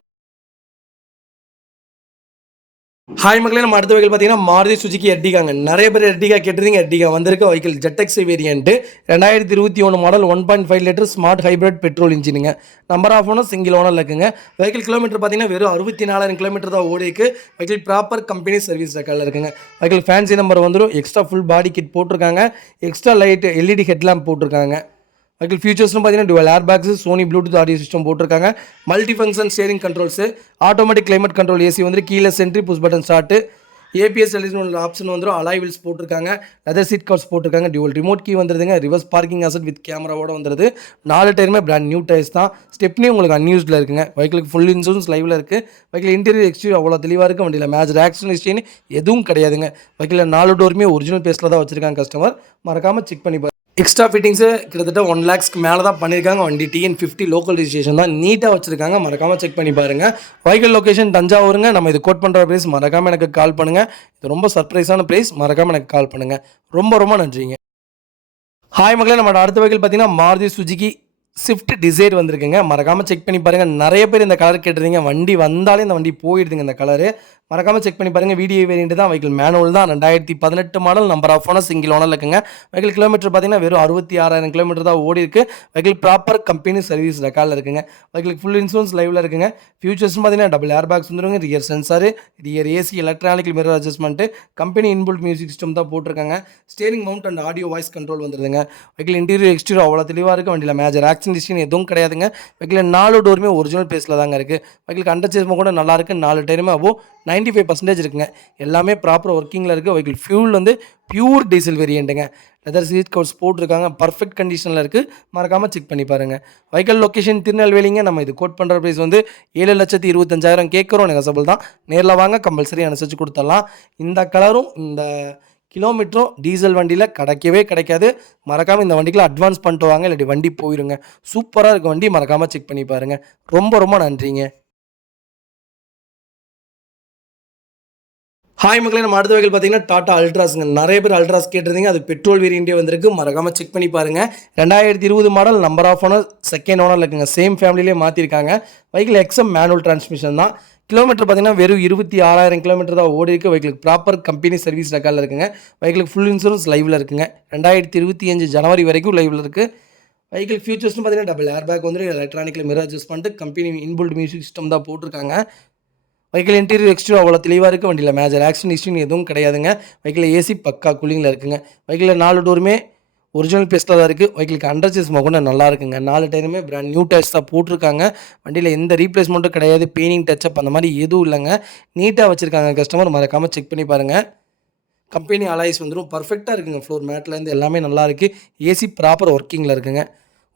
ஹாய் மக்களே, நம்ம அடுத்த வெஹிக்கிள் பார்த்தீங்கன்னா மாருதி சுசுகி எர்டிகாங்க. நிறைய பேர் எர்டிகா கேட்டிருந்தீங்க. எர்டிகா வந்திருக்க vehicle ZX variant 2021 model 1.5 litre smart hybrid petrol இன்ஜினுங்க. நம்பர் ஆஃப் ஓனர் சிங்கிள் ஓனர்ல இருக்குங்க. வெஹிக்கிள் கிலோமீட்டர் பார்த்தீங்கன்னா வெறும் 64,000 கிலோமீட்டர் தான் ஓடி இருக்கு. வெஹிக்கிள் ப்ராப்பர் கம்பெனி சர்வீஸ் ரெக்கார்டில் இருக்குங்க. வெஹிக்கிள் ஃபேன்சி நம்பர் வந்துடும். எக்ஸ்ட்ரா ஃபுல் பாடி கிட் போட்டிருக்காங்க. எக்ஸ்ட்ரா லைட் எல்இடி ஹெட்லாம்ப் போட்டிருக்காங்க. வெஹிக்கிள் ஃபீச்சர்ஸ்னு பார்த்தீங்கன்னா dual air bags, Sony Bluetooth audio system போட்டிருக்காங்க. Multi function steering controls, automatic climate control, AC வந்து கீழே சென்ட்ரி push button start, ABS LED ஒரு ஆப்ஷன் வந்துடும். அலாய் வீல்ஸ் போட்டிருக்காங்க. லெதர் சீட் கவர்ஸ் போட்டிருக்காங்க. டியூவல் ரிமோட் கீ வந்துருதுங்க. ரிவர்ஸ் பார்க்கிங் அசட் வித் கேமராவோட வந்துருது. 4 டயருமே பிராண்ட் நியூ டயர்ஸ் தான். ஸ்டெப்னி உங்களுக்கு அன்யூஸ்டில் இருக்குங்க. வெஹிக்கிளுக்கு ஃபுல் இன்சூரன்ஸ் லைவ்ல இருக்கு. வெஹிக்கிள் இன்டீரியர் எக்ஸ்டீரியர் அவ்வளோ தெளிவாக இருக்கு. வண்டியில் மேஜர் ஆக்சிடென்ட் ஹிஸ்ட்ரின்னு எதுவும் கிடையாதுங்க. வெஹிக்கிள் 4 டோருமே ஒரிஜினல் பேஸில் தான் வச்சிருக்காங்க கஸ்டமர். மறக்காம செக் பண்ணி பாருங்க. எக்ஸ்ட்ரா ஃபிட்டிங்ஸு கிட்டத்தட்ட 1 லேக்ஸ்க்கு மேலே தான் பண்ணியிருக்காங்க. வண்டி TN50 லோக்கல் ரிஜிஸ்ட்ரேஷன் தான். நீட்டாக வச்சிருக்காங்க. மறக்காமல் செக் பண்ணி பாருங்கள். வெஹிக்கிள் லொகேஷன் தஞ்சாவூருங்க. நம்ம இது கோட் பண்ணுற ப்ரைஸ். மறக்காமல் எனக்கு கால் பண்ணுங்கள். இது ரொம்ப சர்ப்ரைஸான ப்ரைஸ். மறக்காமல் எனக்கு கால் பண்ணுங்கள். ரொம்ப ரொம்ப நன்றிங்க. ஹாய் மக்களே, நம்ம அடுத்த வெஹிக்கிள் பார்த்தீங்கன்னா மாருதி சுஜுகி ஸ்விஃப்ட் டிசைர் வந்திருக்குங்க. மறக்காமல் செக் பண்ணி பாருங்கள். நிறைய பேர் இந்த கலர் கேட்டிருந்தீங்க. வண்டி வந்தாலே இந்த வண்டி போயிடுதுங்க இந்த கலரு. மறக்காமல் செக் பண்ணி பாருங்கள். வீடியோ வேரியன்ட் தான். வெஹிக்கிள் மேனுவல் தான். 2018 model, number of owner, single ஓனர்ல இருக்குங்க. வெஹிக்கிள் கிலோமீட்டர் பார்த்தீங்கன்னா வெறும் 66,000 கிலோமீட்டர் தான் ஓடி இருக்கு. வெஹிக்கிள் ப்ராப்பர் கம்பெனி சர்வீஸ் ரெக்கார்டில் இருக்குங்க. வெஹிக்கிளுக்கு ஃபுல் இன்சூரன்ஸ் லைவ்ல இருக்குங்க. ஃபியூச்சர்ஸ் பார்த்தீங்கன்னா டபுள் ஏர் பேக்ஸ் வந்துருங்க. Rear sensor, rear AC, electronic mirror adjustment, company inbuilt music system தான் போட்டிருக்காங்க. Steering mount and audio voice control வந்துருதுங்க. வெஹிக்கிள் இன்டீரியர் எக்ஸ்டீரியர் அவ்வளோ தெளிவாக இருக்குது. வண்டியில் மேஜர் ஆக்சிடென்ட் ஹிஸ்ட்ரி எதுவும் கிடையாதுங்க. வெஹிக்கிள் 4 டோருமே ஒரிஜினல் பேஸில் தாங்க இருக்குது. வெஹிக்கிளுக்கு அண்டர் சேஸ்மா கூட நல்லா இருக்குது. 4 டயருமே அபோவ் 95% இருக்குங்க. எல்லாமே ப்ராப்பர் ஒர்க்கிங்கில் இருக்குது. வெஹிக்கிள் ஃபியூல் வந்து பியூர் டீசல் வேரியண்ட்டுங்க. லெதர் சீட் கவர்ஸ் போட்டிருக்காங்க. பர்ஃபெக்ட் கண்டிஷனில் இருக்குது. மறக்காமல் செக் பண்ணி பாருங்கள். வெஹிக்கிள் லொக்கேஷன் திருநெல்வேலிங்க. நம்ம இது கோட் பண்ணுற ப்ரைஸ் வந்து 7,25,000 கேட்குறோம். நெகசபிள் தான். நேரில் வாங்க, கம்பல்சரி அனுசரித்து கொடுத்துடலாம். இந்த கலரும் இந்த கிலோமீட்டரும் டீசல் வண்டியில் கிடைக்கவே கிடைக்காது. மறக்காமல் இந்த வண்டிக்குள்ள அட்வான்ஸ் பண்ணிட்டு வாங்க, இல்லாட்டி வண்டி போயிருங்க. சூப்பராக இருக்கும் வண்டி. மறக்காமல் செக் பண்ணி பாருங்கள். ரொம்ப ரொம்ப நன்றிங்க. ஹாய் மக்களே, நம்ம அடுத்த வெஹிக்கிள் பார்த்தீங்கன்னா டாடா அல்ட்ராஸ்ங்க. நிறைய பேர் அல்ட்ராஸ் கேட்டிருந்தீங்க. அது பெட்ரோல் வேரியண்ட்டே வந்திருக்கு. மறக்காமல் செக் பண்ணி பாருங்கள். 2020 model, number of owner, second ஓனரில் இருக்குங்க. சேம் ஃபேமிலியிலே மாற்றிருக்காங்க. வெஹிக்கிள் எக்ஸம் மேனுவல் டிரான்ஸ்மிஷன் தான். கிலோமீட்டர் பார்த்தீங்கன்னா வெறும் 26,000 கிலோமீட்டர் தான் ஓடி இருக்கு. வெஹிக்கிளுக்கு ப்ராப்பர் கம்பெனி சர்வீஸ் ரெக்கார்டில் இருக்குங்க. வெஹிக்கிளுக்கு ஃபுல் இன்சூரன்ஸ் லைவ்ல இருக்குங்க. 2025 ஜனவரி வரைக்கும் லைவ்ல இருக்குது. வெஹிக்கிள் ஃபியூச்சர்ஸ்னு பார்த்தீங்கன்னா டபுள் ஏர் பேக் வந்து எலக்ட்ரானிக்கில் மிரர் அட்ஜஸ்ட் பண்ணிட்டு கம்பெனி இன்பில்ட் மியூசிக் சிஸ்டம் தான் போட்டிருக்காங்க. வெஹிக்கிள் இன்டீரியர் எக்ஸ்டீரியர் அவ்வளோ தெளிவாக இருக்குது. வண்டியில் மேஜர் ஆக்சிடென்ட் ஹிஸ்ட்ரின்னு எதுவும் கிடையாதுங்க. வெஹிக்கிள் ஏசி பக்கா கூலிங்கில் இருக்குங்க. வெஹிக்கிளில் 4 டோருமே ஒரிஜினல் பேஸில் தான் இருக்குது. வெஹிக்கிளுக்கு அண்டர் சேஸ் கூட நல்லா இருக்குங்க. 4 டயருமே பிராண்ட் நியூ டயர்ஸ் தான் போட்டிருக்காங்க. வண்டியில் எந்த ரீப்ளேஸ்மெண்ட்டும் கிடையாது. பெயிண்டிங் டச்சப் அந்த மாதிரி எதுவும் இல்லைங்க. நீட்டாக வச்சுருக்காங்க கஸ்டமர். மறக்காமல் செக் பண்ணி பாருங்கள். கம்பெனி அலாய்ஸ் வந்துடும். பர்ஃபெக்ட்டாக இருக்குங்க. ஃப்ளோர் மேட்லேருந்து எல்லாமே நல்லா இருக்குது. ஏசி ப்ராப்பர் ஒர்க்கிங்கில் இருக்குங்க.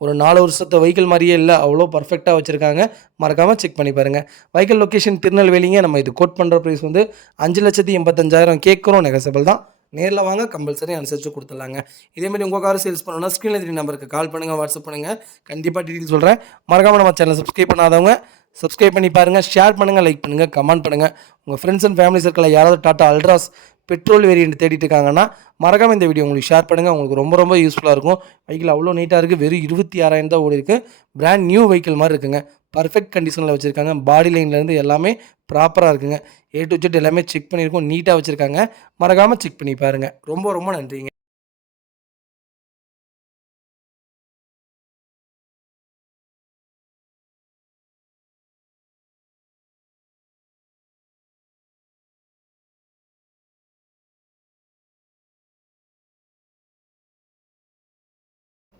ஒரு 4 வருஷத்து வெஹிக்கிள் மாதிரியே இல்லை. அவ்வளோ பர்ஃபெக்ட்டாக வச்சுருக்காங்க. மறக்காமல் செக் பண்ணி பாருங்கள். வெஹிக்கிள் லொக்கேஷன் திருநெல்வேலிங்க. நம்ம இது கோட் பண்ணுற ப்ரைஸ் வந்து 5,85,000 கேட்குறோம். நெகசபிள் தான். நேரில் வாங்க, கம்பல்சரி அனுசரித்து கொடுத்துடலாங்க. இதேமாதிரி உங்கள் கார் சேல்ஸ் பண்ணணும்னா ஸ்க்ரீனில் தெரிய நம்பருக்கு கால் பண்ணுங்கள், வாட்ஸ்அப் பண்ணுங்கள். கண்டிப்பாக டீட்டெயில் சொல்கிறேன். மறக்காமல் நம்ம சேனலை சப்ஸ்கிரைப் பண்ணாதவங்க சப்ஸ்கிரைப் பண்ணி பாருங்கள். ஷேர் பண்ணுங்கள், லைக் பண்ணுங்கள், கமெண்ட் பண்ணுங்கள். உங்கள் ஃப்ரெண்ட்ஸ் அண்ட் ஃபேமிலி சர்க்கிளில் யாராவது டாட்டா அல்ட்ராஸ் பெட்ரோல் வேரியண்ட் தேடிட்டு இருக்காங்கன்னா, மறக்காமல் இந்த வீடியோ உங்களுக்கு ஷேர் பண்ணுங்கள். உங்களுக்கு ரொம்ப ரொம்ப யூஸ்ஃபுல்லாக இருக்கும். வெஹிக்கிள் அவ்வளோ நீட்டாக இருக்குது. வெறும் 26,000 தான் ஓடி இருக்குது. பிராண்ட் நியூ வெஹிக்கிள் மாதிரி இருக்குங்க. பர்ஃபெக்ட் கண்டிஷனில் வச்சுருக்காங்க. பாடி லைன்லேருந்து எல்லாமே ப்ராப்பராக இருக்குங்க. A to Z எல்லாமே செக் பண்ணியிருக்கோம். நீட்டாக வச்சுருக்காங்க. மறக்காமல் செக் பண்ணி பாருங்கள். ரொம்ப ரொம்ப நன்றிங்க.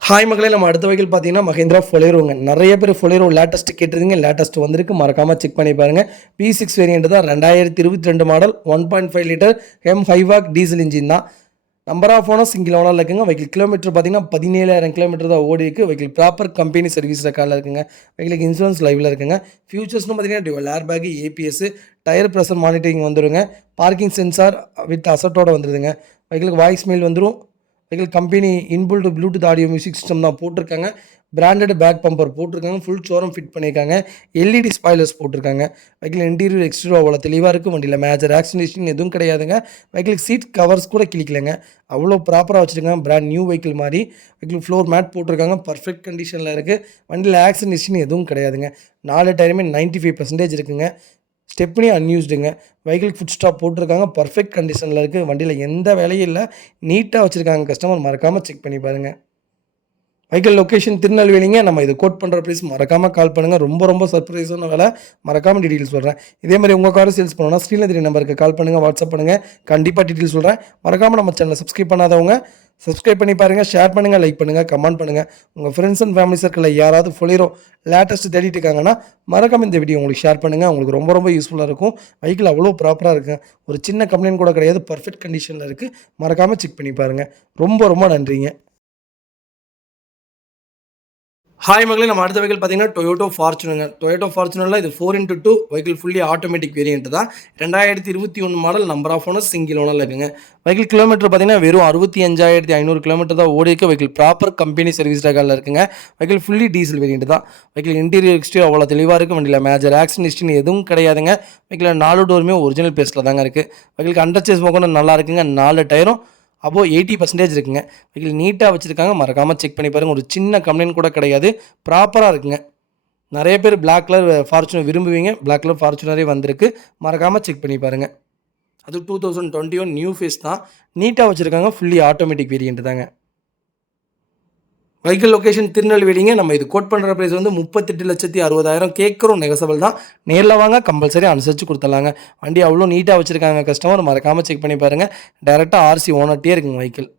ஹாய் மகளே, நம்ம அடுத்த வெஹிக்கிள் பார்த்தீங்கன்னா மஹிந்திரா ஃபொலேரோங்க. நிறைய பேர் ஃபொலேரோ லேட்டஸ்ட் கேட்டிருந்தீங்க. லேட்டஸ்ட் வந்திருக்கு, மறக்காமல் செக் பண்ணி பாருங்கள். V6 வேரியண்ட் தான், 2022 model, 1.5 litre M5 diesel engine தான். நம்பர் ஆஃப் ஓனர் சிங்கிள் ஓனரில் இருக்குங்க. வெஹிக்கிள் கிலோமீட்டர் பார்த்தீங்கன்னா 17,000 கிலோமீட்டர் தான் ஓடி இருக்குது. வெஹிக்கிள் ப்ராப்பர் கம்பெனி சர்வீஸ் ரெக்கார்டில் இருக்குங்க. வெஹிக்கிளுக்கு இன்சூரன்ஸ் லைவில் இருக்குங்க. ஃபியூச்சர்ஸ்னு பார்த்தீங்கன்னா dual air bag, APS, tyre pressure monitoring வந்துடுங்க. பார்க்கிங் சென்சார் வித் அசட்டோட வந்துடுதுங்க. வெஹிக்கிளுக்கு வாய்ஸ் மெயில் வந்துடும். Vehicle company inbuilt Bluetooth audio music system தான் போட்டிருக்காங்க. பிராண்டட் பேக் பம்பர் போட்டிருக்காங்க. ஃபுல் ஷோரம் ஃபிட் பண்ணியிருக்காங்க. LED ஸ்பாய்லர்ஸ் போட்டிருக்காங்க. வெஹிக்கிள் இன்டீரியர் எக்ஸ்டீரியர் அவ்வளோ தெளிவாக இருக்குது. வண்டியில் மேஜர் ஆக்சிடென்ட் எதுவும் கிடையாதுங்க. வெஹிக்கிளுக்கு சீட் கவர்ஸ் கூட கிளிக்கலைங்க. அவ்வளோ ப்ராப்பராக வச்சுருக்காங்க. பிராண்ட் நியூ வெஹிக்கிள் மாதிரி. வெஹிக்கிள் ஃப்ளோர் மேட் போட்டிருக்காங்க. பர்ஃபெக்ட் கண்டிஷனில் இருக்குது. வண்டியில் ஆக்சிடென்ட் எதுவும் கிடையாதுங்க. 4 டயருமே 95% இருக்குங்க. ஸ்டெப்னி அன்யூஸ்டுங்க. வெஹிக்கிள் ஃபுட் ஸ்டாப் போட்டிருக்காங்க. பர்ஃபெக்ட் கண்டிஷனில் இருக்குது. வண்டியில் எந்த வேலையும் இல்லை. நீட்டாக வச்சுருக்காங்க. கஸ்டமர் மறக்காமல் செக் பண்ணி பாருங்கள். வெஹிக்கிள் லொக்கேஷன் திருநெல்வேலிங்க. நம்ம இது கோட் பண்ணுற ப்ரைஸ் மறக்காமல் கால் பண்ணுங்கள். ரொம்ப சர்ப்ரைஸான வேலை. மறக்காமல் டீட்டெயில் சொல்கிறேன். இதே மாதிரி உங்கள் காரை சேல்ஸ் பண்ணணும்னா ஸ்க்ரீனில் நம்பருக்கு கால் பண்ணுங்கள், வாட்ஸ்அப் பண்ணுங்கள். கண்டிப்பாக டீட்டெயில் சொல்கிறேன். மறக்காமல் நம்ம சேனலை சப்ஸ்கிரைப் பண்ணாதவங்க சப்ஸ்கிரைப் பண்ணி பாருங்கள், ஷேர் பண்ணுங்கள், லைக் பண்ணுங்கள், கமெண்ட் பண்ணுங்கள். உங்கள் ஃப்ரெண்ட்ஸ் அண்ட் ஃபேமிலி சர்க்கிளில் யாராவது ஃபொலேரோ லேட்டஸ்ட் தேடிட்டு இருக்காங்கன்னா மறக்காமல் இந்த வீடியோ உங்களுக்கு ஷேர் பண்ணுங்கள். உங்களுக்கு ரொம்ப யூஸ்ஃபுல்லாக இருக்கும். வெஹிக்கிள் அவ்வளோ ப்ராப்பராக இருக்குது. ஒரு சின்ன கம்ப்ளைண்ட் கூட கிடையாது. பர்ஃபெக்ட் கண்டிஷனில் இருக்குது. மறக்காமல் செக் பண்ணி பாருங்கள். ரொம்ப நன்றிங்க. ஹாய் மகளே, நம்ம அடுத்த வெஹிக்கிள் பார்த்தீங்கன்னா டொயோட்டோ ஃபார்ச்சுனருங்க. டொயோட்டோ ஃபார்ச்சுனரில் இது 4x2 vehicle fully automatic variant தான். 2021 model, number of owner single ஓனரில் இருக்குங்க. வெஹிக்கிள் கிலோமீட்டர் பார்த்தீங்கன்னா வெறும் 65,500 கிலோமீட்டர் தான் ஓடி இருக்கு. வெஹிக்கிள் ப்ராப்பர் கம்பெனி சர்வீஸ் ரெக்கார்டில் இருக்குங்க. வெஹிக்கிள் ஃபுல்லி டீசல் வேரியன்ட் தான். வெஹிக்கிள் இன்டீரியர் எக்ஸ்டீரியர் அவ்வளோ தெளிவாக இருக்குது. வண்டியில் மேஜர் ஆக்சிடென்ட் எதுவும் கிடையாதுங்க. வெஹிக்கிள் 4 டோருமே ஒரிஜினல் பேஸில் தாங்க இருக்குது. வெஹிக்கிள் அண்டர் சேஸ் கூட நல்லா இருக்குங்க. 4 டயரும் அப்போ 80% இருக்குங்க. வெஹிக்கிள் நீட்டாக வச்சுருக்காங்க. மறக்காமல் செக் பண்ணி பாருங்கள். ஒரு சின்ன கம்ப்ளைண்ட் கூட கிடையாது. ப்ராப்பராக இருக்குங்க. நிறைய பேர் பிளாக் கலர் ஃபார்ச்சுனர் விரும்புவீங்க. பிளாக் கலர் ஃபார்ச்சுனரே வந்திருக்கு. மறக்காமல் செக் பண்ணி பாருங்கள். அது 2021 நியூ ஃபேஸ் தான். நீட்டாக வச்சுருக்காங்க. ஃபுல்லி ஆட்டோமேட்டிக் வேரியன்ட் தாங்க. வெஹிக்கிள் லொக்கேஷன் திருநெல்வேலிங்க. நம்ம இது கோட் பண்ணுற ப்ரைஸ் வந்து 38,60,000 கேட்குறோம். நெகசபிள் தான். நேரில் வாங்க, கம்பல்சரி அனுசரித்து கொடுத்துடலாங்க. வண்டி அவ்வளோ நீட்டாக வச்சுருக்காங்க. கஸ்டமர் மறக்காமல் செக் பண்ணி பாருங்கள். டேரெக்டாக RC ஓனர்ட்டே இருக்குங்க வெஹிக்கிள்.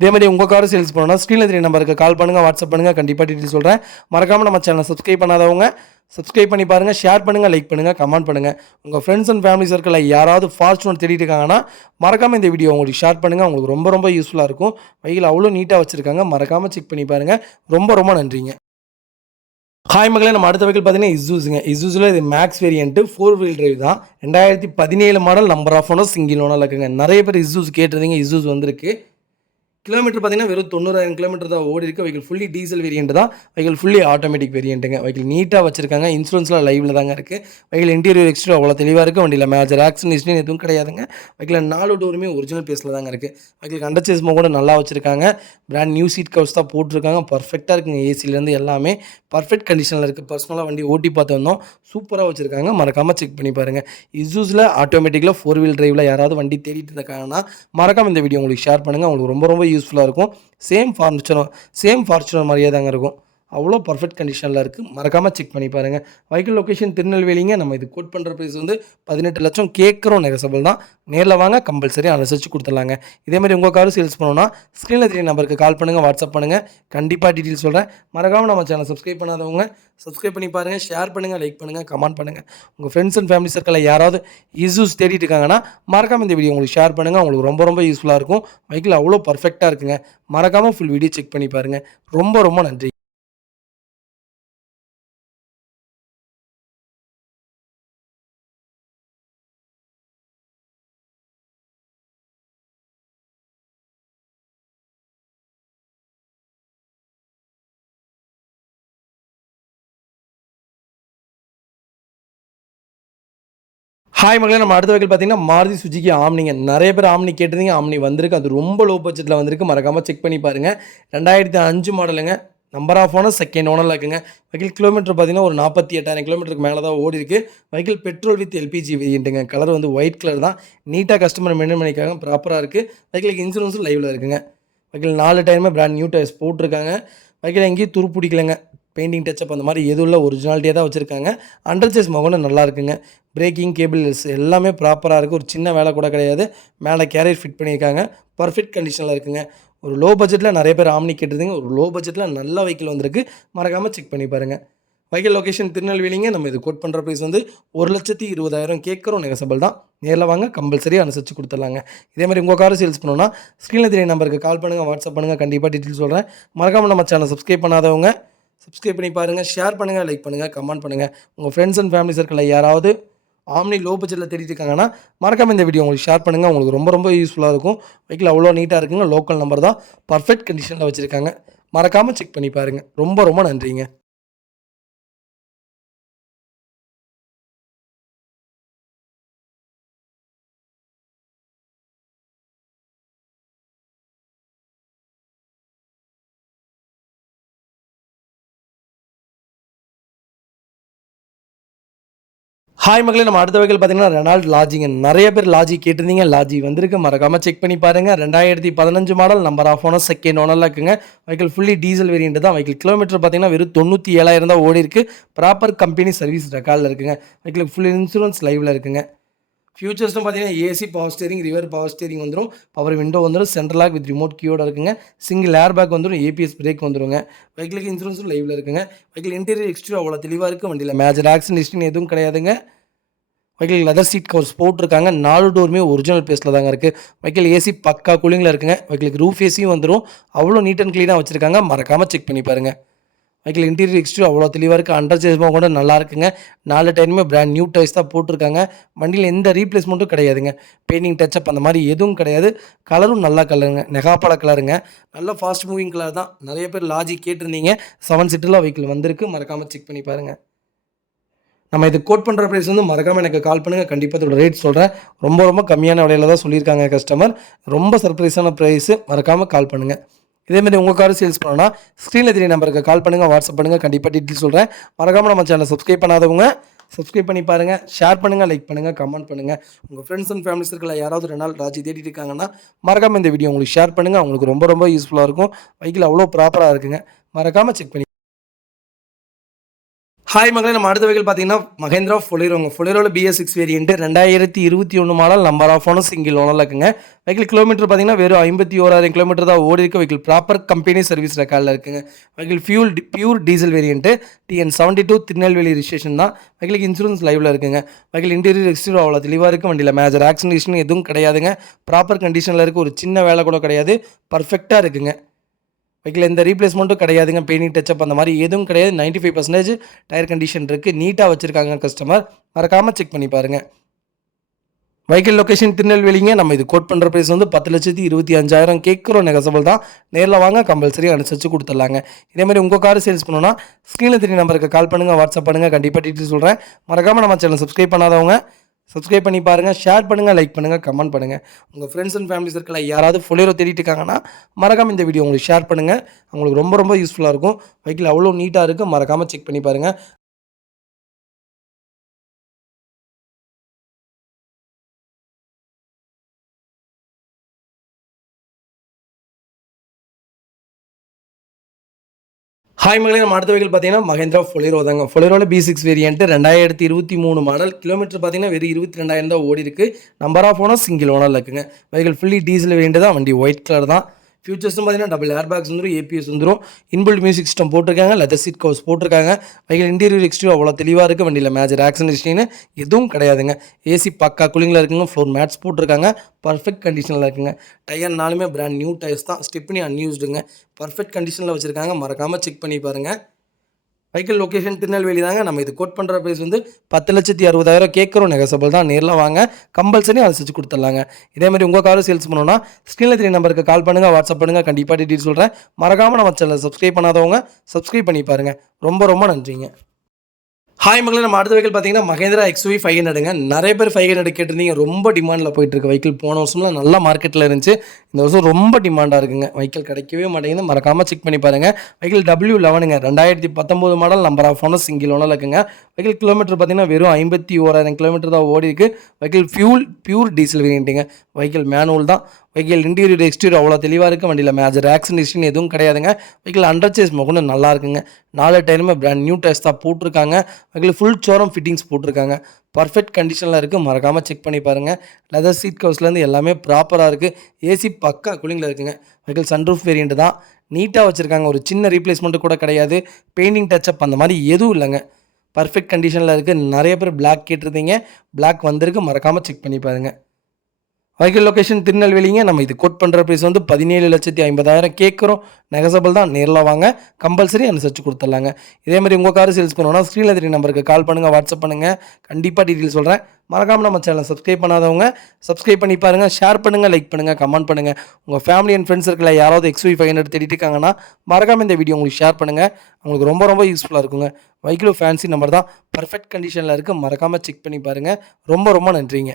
இதே மாதிரி உங்கள் காரை சேல்ஸ் பண்ணணும்னா ஸ்க்ரீனில் நம்பருக்கு கால் பண்ணுங்கள், வாட்ஸ்அப் பண்ணுங்கள். கண்டிப்பாக டீட்டெயில் சொல்கிறேன். மறக்காமல் நம்ம சேனலை சப்ஸ்கிரைப் பண்ணாதவங்க சப்ஸ்கிரைப் பண்ணி பாருங்கள், ஷேர் பண்ணுங்கள், லைக் பண்ணுங்கள், கமெண்ட் பண்ணுங்கள். உங்கள் ஃப்ரெண்ட்ஸ் அண்ட் ஃபேமிலி சர்க்கிளில் யாராவது ஃபார்ச்சுனர் தேடிட்டு இருக்காங்கன்னா மறக்காமல் இந்த வீடியோ உங்களுக்கு ஷேர் பண்ணுங்கள். உங்களுக்கு ரொம்ப யூஸ்ஃபுல்லாக இருக்கும். வெஹிக்கிள் அவ்வளோ நீட்டாக வச்சுருக்காங்க. மறக்காமல் செக் பண்ணி பாருங்கள். ரொம்ப நன்றிங்க. ஹாய் மகளே, நம்ம அடுத்த வெஹிக்கிள் பார்த்தீங்கன்னா இசூஸுங்க. இசூஸில் இது மேக்ஸ் வேரியன்ட்டு 4 வீல் டிரைவ் தான். 2017 model, number of owner single owner இருக்குங்க. நிறைய பேர் இசூஸ் கேட்டிருந்தீங்க. இசூஸ் வந்திருக்கு. கிலோமீட்டர் பார்த்தீங்கன்னா வெறும் 90,000 கிலோமீட்டர் தான் ஓடி இருக்குது. வெஹிக்கிள் ஃபுல்லி டீசல் வேரியன்ட் தான். வெஹிக்கிள் ஃபுல்லி ஆட்டோமேட்டிக் வேரியன்ட்டுங்க. வெஹிக்கிள் நீட்டாக வச்சிருக்காங்க. இன்சூரன்ஸ்லாம் லைவில் தாங்க இருக்குது. வெஹிக்கிள் இன்டீரியர் எக்ஸ்டீரியர் அவ்வளோ தெளிவாக இருக்குது. வண்டியில் மேஜர் ஆக்சிடென்ட் எதுவும் கிடையாதுங்க. வெஹிக்கிள் 4 டோருமே ஒரிஜினல் பேஸில் தாங்க இருக்குது. வெஹிக்கிள் அண்டர் சேஸ்மோ கூட நல்லா வச்சிருக்காங்க. பிராண்ட் நியூ சீட் கவர்ஸ் தான் போட்டிருக்காங்க. பர்ஃபெக்டாக இருக்குங்க. ஏசிலேருந்து எல்லாமே பர்ஃபெக்ட் கண்டிஷனில் இருக்குது. பர்சனலாக வண்டி ஓட்டி பார்த்து வந்தோம். சூப்பராக வச்சுருக்காங்க. மறக்காமல் செக் பண்ணி பாருங்கள். இசூஸில் ஆட்டோமேட்டிக்கில் 4 வீல் டிரைவில் யாராவது வண்டி தேடிட்டு இருக்காங்கன்னா மறக்காமல் இந்த வீடியோ உங்களுக்கு ஷேர் பண்ணுங்கள். உங்களுக்கு ரொம்ப யூஸ்ஃபுல்லாக இருக்கும். சேம் ஃபார்ச்சுனர் மாதிரியே தாங்க இருக்கும். அவ்வளோ பர்ஃபெக்ட் கண்டிஷனில் இருக்குது. மறக்காமல் செக் பண்ணி பாருங்கள். வெஹிக்கிள் லொக்கேஷன் திருநெல்வேலிங்க. நம்ம இது கோட் பண்ணுற ப்ரைஸ் வந்து 18 லட்சம் கேட்குறோம். நெகசபிள் தான். நேரில் வாங்க, கம்பல்சரி அனுசரித்து கொடுத்துடலாங்க. இதேமாதிரி உங்கள் காரும் சேல்ஸ் பண்ணணும்னா ஸ்க்ரீனில் நம்பருக்கு கால் பண்ணுங்கள், வாட்ஸ்அப் பண்ணுங்கள். கண்டிப்பாக டீட்டெயில் சொல்கிறேன். மறக்காமல் நம்ம சேனல் சப்ஸ்கிரைப் பண்ணாதவங்க சப்ஸ்கிரைப் பண்ணி பாருங்கள், ஷேர் பண்ணுங்கள், லைக் பண்ணுங்கள், கமெண்ட் பண்ணுங்கள். உங்கள் ஃப்ரெண்ட்ஸ் அண்ட் ஃபேமிலி சர்க்கிளில் யாராவது இஷ்யூஸ் தேடிட்டு இருக்காங்கன்னா மறக்காமல் இந்த வீடியோ உங்களுக்கு ஷேர் பண்ணுங்கள். உங்களுக்கு ரொம்ப யூஸ்ஃபுல்லாக இருக்கும். வெஹிக்கிள் அவ்வளோ பர்ஃபெக்டாக இருக்குங்க. மறக்காமல் ஃபுல் வீடியோ செக் பண்ணி பாருங்கள். ரொம்ப நன்றி. ஹாய் மகளே, நம்ம அடுத்த வெஹிக்கிள் பார்த்தீங்கன்னா மாருதி சுஜுகி ஆம்னிங்க. நிறைய பேர் ஆம்னி கேட்டிருந்தீங்க. ஆம்னி வந்திருக்கு. அது ரொம்ப லோ பட்ஜெட்டில் வந்திருக்கு. மறக்காமல் செக் பண்ணி பாருங்கள். 2005 மாடலுங்க. நம்பர் ஆஃப் ஓனர் செகண்ட் ஓனரில் இருக்குங்க. வெஹிக்கிள் கிலோமீட்டர் பார்த்தீங்கன்னா ஒரு 48,000 கிலோமீட்டருக்கு மேலே தான் ஓடி இருக்குது. வெஹிக்கிள் பெட்ரோல் வித் LPG வேரியண்ட்டுங்க. கலர் வந்து ஒயிட் கலர் தான். நீட்டாக கஸ்டமர் மெயின்டைன் பண்ணிக்காங்க. ப்ராப்பராக இருக்குது. வெஹிக்கிளுக்கு இன்சூரன்ஸும் லைவில் இருக்குங்க. வெஹிக்கிள் 4 டயருமே பிராண்ட் நியூ டயர்ஸ் போட்டிருக்காங்க. வெஹிக்கிள் எங்கேயும் துரு பிடிக்கலங்க. பெயிண்டிங் டச்சப் அந்த மாதிரி எதுவும் இல்லை. ஒரிஜினாலிட்டியாக தான் வச்சுருக்காங்க. அண்டர் சேஸ் மகனும் நல்லா இருக்குங்க. பிரேக்கிங் கேபிள்ஸ் எல்லாமே ப்ராப்பராக இருக்குது. ஒரு சின்ன வேலை கூட கிடையாது. மேலே கேரியர் ஃபிட் பண்ணியிருக்காங்க. பர்ஃபெக்ட் கண்டிஷனில் இருக்குங்க. ஒரு லோ பட்ஜெட்டில் நிறைய பேர் ஆம்னி கேட்டிருந்தீங்க. ஒரு லோ பட்ஜெட்டில் நல்ல வெஹிக்கிள் வந்திருக்கு. மறக்காமல் செக் பண்ணி பாருங்கள். வெஹிக்கிள் லொகேஷன் திருநெல்வேலிங்க. நம்ம இது கோட் பண்ணுற ப்ரைஸ் வந்து 1,20,000 கேட்குறோம். நெகசபிள் தான். நேரில் வாங்க, கம்பல்சரி அனுசரித்து கொடுத்துடலாங்க. இதே மாதிரி உங்கள் காரை சேல்ஸ் பண்ணணும்னா ஸ்க்ரீனில் தெரிய நம்பருக்கு கால் பண்ணுங்கள், வாட்ஸ்அப் பண்ணுங்கள். கண்டிப்பாக டீட்டெயில் சொல்கிறேன். மறக்காமல் நம்ம சேனல் சப்ஸ்கிரைப் பண்ணாதவங்க சப்ஸ்கிரைப் பண்ணி பாருங்கள். ஷேர் பண்ணுங்கள், லைக் பண்ணுங்கள், கமெண்ட் பண்ணுங்கள். உங்கள் ஃப்ரெண்ட்ஸ் அண்ட் ஃபேமிலி சர்க்கிளில் யாராவது ஆம்னி லோ பட்ஜெட்டில் தேடிட்டு இருக்காங்கன்னா மறக்காமல் இந்த வீடியோ உங்களுக்கு ஷேர் பண்ணுங்கள். உங்களுக்கு ரொம்ப ரொம்ப யூஸ்ஃபுல்லாக இருக்கும். வெஹிக்கிள் அவ்வளோ நீட்டாக இருக்குங்க. லோக்கல் நம்பர் தான், பர்ஃபெக்ட் கண்டிஷனில் வச்சுருக்காங்க. மறக்காமல் செக் பண்ணி பாருங்கள். ரொம்ப ரொம்ப நன்றிங்க. ஹாய் மக்களே, நம்ம அடுத்த வெஹிக்கிள் பார்த்தீங்கன்னா ரெனால்ட் லாஜிங்க. நிறைய பேர் லாஜி கேட்டிருந்தீங்க. லாஜி வந்திருக்கு. மறக்காமல் செக் பண்ணி பாருங்கள். 2015 model, number of owner, second ஓனரில் இருக்குங்க. வெஹிக்கிள் ஃபுல்லி டீசல் வேரியன்ட் தான். வெஹிக்கிள் கிலோமீட்டர் பார்த்தீங்கன்னா வெறும் 97,000 தான் ஓடி இருக்குது. ப்ராப்பர் கம்பெனி சர்வீஸ் ரெக்கார்டில் இருக்குங்க. வெஹிக்கிள் ஃபுல் இன்சூரன்ஸ் லைவில் இருக்குங்க. ஃபியூச்சர்ஸ்னு பார்த்தீங்கன்னா AC, power steering, river power steering வந்துடும். பவர் விண்டோ வந்துடும். சென்ட்ரல் லாக் வித் ரிமோட் கீயோட இருக்குங்க. சிங்கிள் ஏர் பேக் வந்துடும். ஏபிஎஸ் பிரேக் வந்துருங்க. வெஹிக்கிளுக்கு இன்சூரன்ஸும் லைவில் இருக்குங்க. வெஹிக்கிள் இன்டீரியர் எக்ஸ்டீரியர் அவ்வளோ தெளிவாக இருக்குது. வண்டியில் மேஜர் ஆக்சிடென்ட் ஹிஸ்ட்ரி எதுவும் கிடையாதுங்க. வெஹிக்கிள் லெதர் சீட் கவர்ஸ் போட்டிருக்காங்க. 4 டோருமே ஒரிஜினல் பேஸில் தாங்க இருக்குது. வெஹிக்கிள் ஏசி பக்கா கூலிங்கில் இருக்குங்க. வெஹிக்கிளுக்கு ரூஃப் ஏசியும் வந்துடும். அவ்வளோ நீட் அண்ட் க்ளீனாக வச்சுருக்காங்க. மறக்காமல் செக் பண்ணி பாருங்கள். வெஹிக்கிள் இன்டீரியர் எக்ஸ்டீரியர் அவ்வளோ தெளிவாக இருக்குது. அண்டர் சேஸ்மாக கூட நல்லா இருக்குங்க. 4 டயருமே பிராண்ட் நியூ டயர்ஸ் தான் போட்டிருக்காங்க. வண்டியில் எந்த ரீப்ளேஸ்மெண்ட்டும் கிடையாதுங்க. பெயிண்டிங் டச்சப் அந்த மாதிரி எதுவும் கிடையாது. கலரும் நல்ல கலருங்க. நெகாப்பழ கலருங்க. நல்ல ஃபாஸ்ட் மூவிங் கலர் தான். நிறைய பேர் லாஜி கேட்டிருந்தீங்க. 7 சீட்டில் வெஹிக்கிள் வந்திருக்கு. மறக்காமல் செக் பண்ணி பாருங்கள். நம்ம இது கோட் பண்ணுற ப்ரைஸ் வந்து மறக்காமல் எனக்கு கால் பண்ணுங்கள். கண்டிப்பாக இதோட ரேட் சொல்கிறேன். ரொம்ப ரொம்ப கம்மியான விலையில் தான் சொல்லியிருக்காங்க கஸ்டமர். ரொம்ப சர்ப்ரைஸான ப்ரைஸு. மறக்காமல் கால் பண்ணுங்கள். இதேமாதிரி உங்கள் கார் சேல்ஸ் பண்ணணும்னா ஸ்க்ரீனில் தெரிய நம்பருக்கு கால் பண்ணுங்கள், வாட்ஸ்அப் பண்ணுங்கள். கண்டிப்பாக டீட்டெயில் சொல்கிறேன். மறக்காமல் நம்ம சேனலை சப்ஸ்கிரைப் பண்ணாதவங்க சப்ஸ்கிரைப் பண்ணி பாருங்கள். ஷேர் பண்ணுங்கள், லைக் பண்ணுங்கள், கமெண்ட் பண்ணுங்கள். உங்கள் ஃப்ரெண்ட்ஸ் அண்ட் ஃபேமிலி சர்க்கிளில் யாராவது ரெனால்ட் ராஜி தேடிட்டு இருக்காங்கன்னா மறக்காமல் இந்த வீடியோ உங்களுக்கு ஷேர் பண்ணுங்கள். அவங்களுக்கு ரொம்ப ரொம்ப யூஸ்ஃபுல்லாக இருக்கும். வெஹிக்கிள் அவ்வளோ ப்ராப்பராக இருக்குங்க. மறக்காமல் செக் பண்ணி. ஹாய் மக்களே, நம்ம அடுத்த வெஹிக்கிள் பார்த்தீங்கன்னா மஹேந்திரா ஃபொலிரோங்க. ஃபொலிரோவில் BS6 variant 2021 model, number of owner, single ஓனரில் இருக்குங்க. வெஹிக்கிள் கிலோமீட்டர் பார்த்தீங்கன்னா வெறும் 51,000 கிலோமீட்டர் தான் ஓடி இருக்கு. வெஹிக்கிள் ப்ராப்பர் கம்பெனி சர்வீஸ் ரெக்கார்டில் இருக்குங்க. Vehicle pure diesel variant, TN72 Tirunelveli registration தான். வெஹிக்கிளுக்கு இன்சூரன்ஸ் லைவில் இருக்குங்க. வெஹிக்கிள் இன்டீரியர் எக்ஸ்டீரியர் அவ்வளோ தெளிவாக இருக்குது. வண்டியில் மேஜர் ஆக்சிடென்ட் எதுவும் கிடையாதுங்க. ப்ராப்பர் கண்டிஷனில் இருக்குது. ஒரு சின்ன வேலை கூட கிடையாது. பர்ஃபெக்டாக இருக்குங்க. வெஹிக்கிள் எந்த ரீப்ளேஸ்மெண்ட்டும் கிடையாதுங்க. பெயிண்டிங் டச்சப் அந்த மாதிரி எதுவும் கிடையாது. 95% டயர் கண்டிஷன் இருக்குது. நீட்டாக வச்சுருக்காங்க கஸ்டமர். மறக்காமல் செக் பண்ணி பாருங்கள். வெஹிக்கிள் லொகேஷன் திருநெல்வேலிங்க. நம்ம இது கோட் பண்ணுற ப்ரைஸ் வந்து 10,25,000 கேட்குறோம். நெகசபிள் தான். நேரில் வாங்க, கம்பல்சரி அனுசரித்து கொடுத்துடலாங்க. இதேமாதிரி உங்கள் கார் சேல்ஸ் பண்ணணும்னா ஸ்க்ரீனில் தெரிய நம்பருக்கு கால் பண்ணுங்கள், வாட்ஸ்அப் பண்ணுங்கள். கண்டிப்பாக டீட்டெயில் சொல்கிறேன். மறக்காமல் நம்ம சேனல் சப்ஸ்கிரைப் பண்ணாதவங்க சப்ஸ்கிரைப் பண்ணி பாருங்கள். ஷேர் பண்ணுங்கள், லைக் பண்ணுங்கள், கமெண்ட் பண்ணுங்கள். உங்கள் ஃப்ரெண்ட்ஸ் அண்ட் ஃபேமிலி சர்க்கிளில் யாராவது ஃபொலிரோ தேடிட்டு இருக்காங்கன்னா மறக்காமல் இந்த வீடியோ உங்களுக்கு ஷேர் பண்ணுங்கள். அவங்களுக்கு ரொம்ப ரொம்ப யூஸ்ஃபுல்லாக இருக்கும். வெஹிக்கிள் அவ்வளோ நீட்டாக இருக்குது. மறக்காமல் செக் பண்ணி பாருங்கள். ஹாய் மகளே, நம்ம அடுத்த வெஹிக்கிள் பார்த்தீங்கன்னா மஹேந்திரா ஃபொலிரோ தாங்க. ஃபொலிரோவில் B6 வேரியன்ட் 2023 மாடல். கிலோமீட்டர் பார்த்தீங்கன்னா வெறும் 22,000 தான் ஓடி இருக்குது. நம்பர் ஆஃப் ஓனர், சிங்கிள் ஓனரில் இருக்குங்க. வெஹிக்கிள் ஃபுல்லி டீசல் வேரியன்ட் தான். வண்டி ஒயிட் கலர் தான். ஃபியூச்சர்ஸ்னு பார்த்தீங்கன்னா டபுள் ஏர் பேக்ஸ் வந்துடும். ஏபிஎஸ் வந்துடும். இன்பில்ட் மியூசிக் சிஸ்டம் போட்டிருக்காங்க. லெதர் சீட் கவர்ஸ் போட்டிருக்காங்க. வெஹிக்கிள் இன்டீரியர் எக்ஸ்டீரியர் அவ்வளோ தெளிவாக இருக்குது. வண்டியில் மேஜர் ஆக்சிடென்ட் ஹிஸ்ட்ரின்னு எதுவும் கிடையாதுங்க. ஏசி பக்கா கூலிங்கில் இருக்குங்க. ஃப்ளோர் மேட்ஸ் போட்டிருக்காங்க. பர்ஃபெக்ட் கண்டிஷனில் இருக்குங்க. டயர் 4மே பிராண்ட் நியூ டயர்ஸ் தான். ஸ்டெப்னி அன்யூஸ்டுங்க. பர்ஃபெக்ட் கண்டிஷனில் வச்சுருக்காங்க. மறக்காமல் செக் பண்ணி பாருங்கள். வெஹிக்கிள் லொகேஷன் திருநெல்வேலி தாங்க. நம்ம இது கோட் பண்ணுற ப்ரைஸ் வந்து 10,60,000 கேட்குறோம். நெகசபிள் தான். நேரில் வாங்க, கம்பல்சரி அனுசரித்து கொடுத்துடலாங்க. இதேமாதிரி உங்கள் காரை சேல்ஸ் பண்ணணும்னா ஸ்க்ரீனில் தெரிய நம்பருக்கு கால் பண்ணுங்கள், வாட்ஸ்அப் பண்ணுங்கள். கண்டிப்பாக டீட்டெயில் சொல்கிறேன். மறக்காமல் நம்ம சேனலை சப்ஸ்கிரைப் பண்ணாதவங்க சப்ஸ்கிரைப் பண்ணி பாருங்கள். ரொம்ப ரொம்ப நன்றிங்க. ஹாய் மக்களே, நம்ம அடுத்த வெஹிக்கிள் பார்த்தீங்கன்னா மஹேந்திரா XUV 500ங்க. நிறைய பேர் 500 கேட்டிருந்தீங்க. ரொம்ப டிமாண்டில் போயிட்டுருக்கு வெஹிக்கிள். போன வருஷம்லாம் நல்லா மார்க்கெட்டில் இருந்துச்சு. இந்த வருஷம் ரொம்ப டிமாண்டாக இருக்குங்க. வெஹிக்கிள் கிடைக்கவே மாட்டேங்குது. மறக்காமல் செக் பண்ணி பாருங்கள். வெஹிக்கிள் W11ங்க. 2019 model, number of owner, single owner இருக்குங்க. வெஹிக்கிள் கிலோமீட்டர் பார்த்தீங்கன்னா வெறும் 51,000 கிலோமீட்டர் தான் ஓடி இருக்குது. வெஹிக்கிள் பியூர் டீசல் வேரியன்ட்டுங்க. வெஹிக்கிள் மேனுவல் தான். வெஹிக்கிள் இன்டீரியர் எக்ஸ்டீரியர் அவ்வளோ தெளிவாக இருக்குது. வண்டியில் மேஜர் ஆக்சிடென்ட் எதுவும் கிடையாதுங்க. வெஹிக்கிள் அண்டர் சேஸ் மொகன்னு நல்லா இருக்குங்க. 4 டயருமே பிராண்ட் நியூ டயர்ஸ் தான் போட்டிருக்காங்க. வெஹிக்கிள் ஃபுல் சோரம் ஃபிட்டிங்ஸ் போட்டிருக்காங்க. பர்ஃபெக்ட் கண்டிஷனில் இருக்குது. மறக்காமல் செக் பண்ணி பாருங்கள். லெதர் சீட் கவர்ஸ்லேருந்து எல்லாமே ப்ராப்பராக இருக்குது. ஏசி பக்கா கூலிங்கில் இருக்குங்க. வெஹிக்கிள் சன்ரூஃப் வேரியண்ட் தான். நீட்டாக வச்சுருக்காங்க. ஒரு சின்ன ரீப்ளேஸ்மெண்ட்டு கூட கிடையாது. பெயிண்டிங் டச்சப் அந்த மாதிரி எதுவும் இல்லைங்க. பர்ஃபெக்ட் கண்டிஷனில் இருக்குது. நிறைய பேர் பிளாக் கேட்டிருந்தீங்க. பிளாக் வந்திருக்கு. மறக்காமல் செக் பண்ணி பாருங்கள். வெஹிக்கிள் லொக்கேஷன் திருநெல்வேலிங்க. நம்ம இது கோட் பண்ணுற ப்ரைஸ் வந்து 17,50,000 கேட்குறோம். நெகசபிள் தான். நேரில் வாங்க, கம்பல்சரி அனுசரித்து கொடுத்துட்லாங்க. இதே மாதிரி உங்கள் கார் சேல்ஸ் பண்ணணும்னா ஸ்க்ரீனில் தெரிய நம்பருக்கு கால் பண்ணுங்கள், வாட்ஸ்அப் பண்ணுங்கள். கண்டிப்பாக டீட்டெயில் சொல்கிறேன். மறக்காமல் நம்ம சேனலை சப்ஸ்கிரைப் பண்ணாதவங்க சப்ஸ்கிரைப் பண்ணி பாருங்கள். ஷேர் பண்ணுங்கள், லைக் பண்ணுங்கள், கமெண்ட் பண்ணுங்கள். உங்கள் ஃபேமிலி அண்ட் ஃப்ரெண்ட்ஸ் இருக்கல யாராவது XUV500 தேடிட்டு இருக்காங்கன்னா மறக்காமல் இந்த வீடியோ உங்களுக்கு ஷேர் பண்ணுங்கள். உங்களுக்கு ரொம்ப ரொம்ப யூஸ்ஃபுல்லாக இருக்குங்க. வெஹிக்கிள் ஃபேன்சி நம்பர் தான். பர்ஃபெக்ட் கண்டிஷனில் இருக்குது. மறக்காமல் செக் பண்ணி பாருங்கள். ரொம்ப ரொம்ப நன்றிங்க.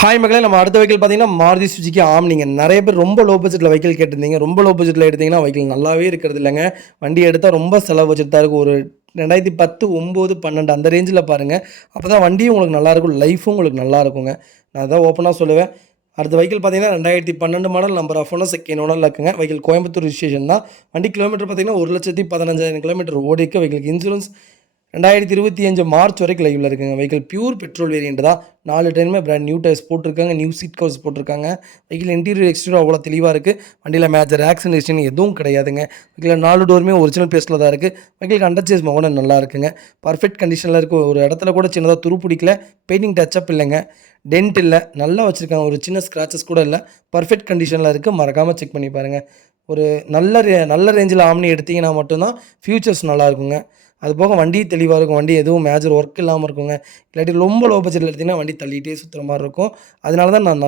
ஹாய் மக்களே, நம்ம அடுத்த வெஹிக்கிள் பார்த்தீங்கன்னா மாருதி சுஜுக்கி ஆம்னிங்க. நிறைய பேர் ரொம்ப லோ பட்ஜெட்டில் வெஹிக்கிள் கேட்டிருந்தீங்க. ரொம்ப லோ பட்ஜெட்டில் எடுத்தீங்கன்னா வெஹிக்கிள் நல்லாவே இருக்கிறது இல்லைங்க. வண்டி எடுத்தால் ரொம்ப செலவு பட்ஜெட் தான் இருக்கும். ஒரு 2010, 9, 12 அந்த ரேஞ்சில் பாருங்கள். அப்போ தான் வண்டியும் உங்களுக்கு நல்லாயிருக்கும், லைஃபும் உங்களுக்கு நல்லா இருக்குங்க. நான் அதான் ஓப்பனாக சொல்லுவேன். அடுத்த வெஹிக்கிள் பார்த்தீங்கன்னா 2012 model, number of owner second ஓனரில் இருக்குங்க. வெஹிக்கிள் கோயம்புத்தூர் ரிஜிஸ்ட்ரேஷன் தான். வண்டி கிலோமீட்டர் பார்த்தீங்கன்னா 1,15,000 கிலோமீட்டர் ஓடிக்கு. வெஹிக்கிளுக்கு இன்சூரன்ஸ் 2025 மார்ச் வரைக்கும் லைவில் இருக்குங்க. வெஹிக்கிள் பியூர் பெட்ரோல் வேரியண்ட் தான். 4 டயருமே பிராண்ட் நியூ டயர்ஸ் போட்டிருக்காங்க. நியூ சீட் கவர்ஸ் போட்டிருக்காங்க. வெஹிக்கிள் இன்டீரியர் எக்ஸ்டீரியர் அவ்வளோ தெளிவாக இருக்குது. வண்டியில் மேஜர் ஆக்சிடென்ட் எதுவும் கிடையாதுங்க. வெஹிக்கிள் 4 டோருமே ஒரிஜினல் பேஸில் தான் இருக்குது. வெஹிக்கிள் அண்டர் சேஸ் மோகன நல்லா இருக்குங்க. பர்ஃபெக்ட் கண்டிஷனில் இருக்குது. ஒரு இடத்துல கூட சின்னதாக துரு பிடிக்கல. பெயிண்டிங் டச்சப் இல்லைங்க. டென்ட் இல்லை. நல்லா வச்சுருக்காங்க. ஒரு சின்ன ஸ்க்ராச்சஸ் கூட இல்லை. பர்ஃபெக்ட் கண்டிஷனில் இருக்குது. மறக்காமல் செக் பண்ணி பாருங்கள். ஒரு நல்ல ரேஞ்சில் ஆம்னி எடுத்திங்கன்னா மட்டும்தான் ஃபியூச்சர்ஸ் நல்லாயிருக்குங்க. அது போக வண்டி தெளிவாக இருக்கும். வண்டி எதுவும் மேஜர் ஒர்க் இல்லாமல் இருக்குங்க. இல்லாட்டி ரொம்ப லோ பட்ஜெட்டில் எடுத்திங்கன்னா வண்டி தள்ளிகிட்டே சுற்றுற மாதிரி இருக்கும். அதனால தான் நான்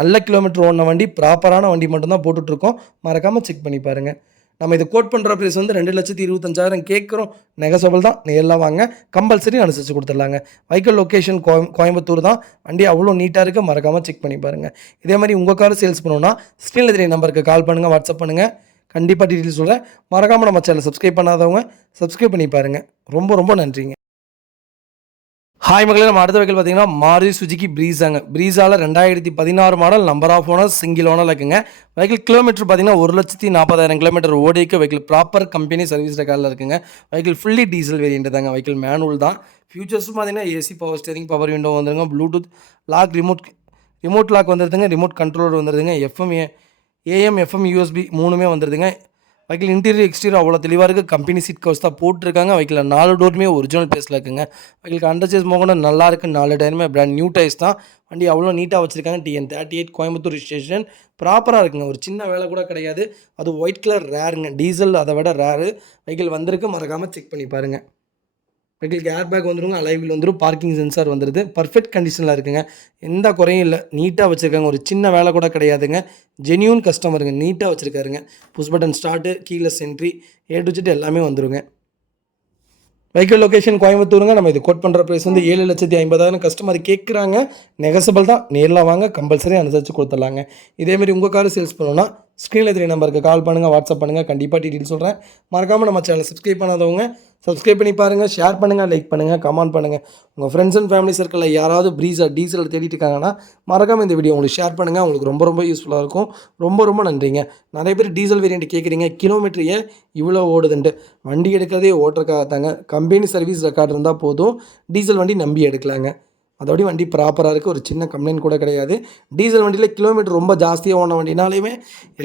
நல்ல கிலோமீட்டர் ஓடின வண்டி, ப்ராப்பரான வண்டி மட்டும்தான் போட்டுட்ருக்கோம். மறக்காமல் செக் பண்ணி பாருங்கள். நம்ம இது கோட் பண்ணுற ப்ரைஸ் வந்து 2,25,000 கேட்குறோம். நெகசபிள் தான். நேரில் வாங்க, கம்பல்சரி அனுசரித்து கொடுத்துடலாங்க. வெஹிக்கிள் லொக்கேஷன் கோயம்புத்தூர் தான். வண்டி அவ்வளோ நீட்டாக இருக்குது. மறக்காமல் செக் பண்ணி பாருங்கள். இதே மாதிரி உங்கள் கார் சேல்ஸ் பண்ணணும்னா ஸ்க்ரீனில் தெரிய நம்பருக்கு கால் பண்ணுங்கள், வாட்ஸ்அப் பண்ணுங்கள். கண்டிப்பாக டீட்டெயில் சொல்கிறேன். மறக்காமல் நம்ம சேனலை சப்ஸ்கிரைப் பண்ணாதவங்க சப்ஸ்கிரைப் பண்ணி பாருங்கள். ரொம்ப ரொம்ப நன்றிங்க. ஹாய் மக்களே, நம்ம அடுத்த வெஹிக்கிள் பார்த்தீங்கன்னா மாருதி சுஜுக்கி ப்ரீஸாங்க. ப்ரீஸால் 2016 model, number of owner single owner இருக்குங்க. வெஹிக்கிள் கிலோமீட்டர் பார்த்தீங்கன்னா 1,40,000 கிலோமீட்டர் ஓடிக்கு. வெஹிக்கிள் ப்ராப்பர் கம்பெனி சர்வீஸ் ரெக்கார்டில் இருக்குங்க. வெஹிக்கிள் ஃபுல்லி டீசல் வேரியண்ட் தாங்க. வெஹிக்கிள் மேனுவல் தான். ஃபியூச்சர்ஸும் பார்த்தீங்கன்னா AC, power steering, power window வந்துருங்க. ப்ளூடூத் லாக், ரிமோட் லாக் வந்துடுதுங்க. ரிமோட் கண்ட்ரோலர் வந்துடுதுங்க. AM, FM, USB 3மே வந்துடுதுங்க. வெஹிக்கிள் இன்டீரியர் எக்ஸ்டீரியர் அவ்வளோ தெளிவாக இருக்குது. கம்பெனி சீட் கவர்ஸ் தான் போட்டிருக்காங்க. வெஹிக்கிள் 4 டோருமே ஒரிஜினல் பேஸில் இருக்குங்க. வெஹிக்கிள் அண்டர் சேஸ் மோகன நல்லா இருக்குது. 4 டயருமே பிராண்ட் நியூ டயர்ஸ் தான். வண்டி அவ்வளோ நீட்டாக வச்சுருக்காங்க. TN38 கோயம்புத்தூர் ரிஜிஸ்ட்ரேஷன் ப்ராப்பராக இருக்குங்க. ஒரு சின்ன வேலை கூட கிடையாது. அது ஒயிட் கலர் ரேருங்க. டீசல் அதை விட ரேரு. வெஹிக்கிள் வந்திருக்கு. மறக்காமல் செக் பண்ணி பாருங்கள். வெஹிக்கிளுக்கு ஏர் பேக் வந்துருங்க. அலைவில் வந்துடும். பார்க்கிங் சென்சார் வந்துடுது. பர்ஃபெக்ட் கண்டிஷனில் இருக்குங்க. எந்த குறையும் இல்லை. நீட்டாக வச்சுருக்காங்க. ஒரு சின்ன வேலை கூட கிடையாதுங்க. ஜென்யூன் கஸ்டமருங்க. நீட்டாக வச்சுருக்காருங்க. Push button start, keyless entry, A to Z எல்லாமே வந்துருங்க. வெஹிக்கிள் லொக்கேஷன் கோயம்புத்தூருங்க. நம்ம இது கோட் பண்ணுற ப்ரைஸ் வந்து 7,50,000 கஸ்டமர் கேட்குறாங்க. நெகசபிள் தான். நேரில் வாங்க, கம்பல்சரி அனுசரித்து கொடுத்துடலாங்க. இதேமாரி உங்கள் கார் சேல்ஸ் பண்ணணும்னா ஸ்க்ரீனில் தெரிய நம்பருக்கு கால் பண்ணுங்கள், வாட்ஸ்அப் பண்ணுங்கள். கண்டிப்பாக டீட்டெயில் சொல்கிறேன். மறக்காமல் நம்ம சேனலை சப்ஸ்கிரைப் பண்ணாதவங்க சப்ஸ்கிரைப் பண்ணி பாருங்கள். ஷேர் பண்ணுங்கள், லைக் பண்ணுங்கள், கமெண்ட் பண்ணுங்கள். உங்கள் ஃப்ரெண்ட்ஸ் அண்ட் ஃபேமிலி சர்க்கிளில் யாராவது ப்ரீஸா டீசல் தேடிட்டு இருக்காங்கன்னா மறக்காமல் இந்த வீடியோ உங்களுக்கு ஷேர் பண்ணுங்கள். உங்களுக்கு ரொம்ப ரொம்ப யூஸ்ஃபுல்லாக இருக்கும். ரொம்ப ரொம்ப நன்றிங்க. நிறைய பேர் டீசல் வேரியண்ட் கேட்குறீங்க. கிலோமீட்டர் ஏன் இவ்வளோ ஓடுதுன்ட்டு. வண்டி எடுக்கிறதே ஓட்டுறக்காகத்தாங்க. கம்பெனி சர்வீஸ் ரெக்கார்டு இருந்தால் போதும். டீசல் வண்டி நம்பி எடுக்கலாங்க. அதோடய வண்டி ப்ராப்பராக இருக்குது. ஒரு சின்ன கம்ப்ளைண்ட் கூட கிடையாது. டீசல் வண்டியில் கிலோமீட்டர் ரொம்ப ஜாஸ்தியாக ஓடின வண்டினாலையுமே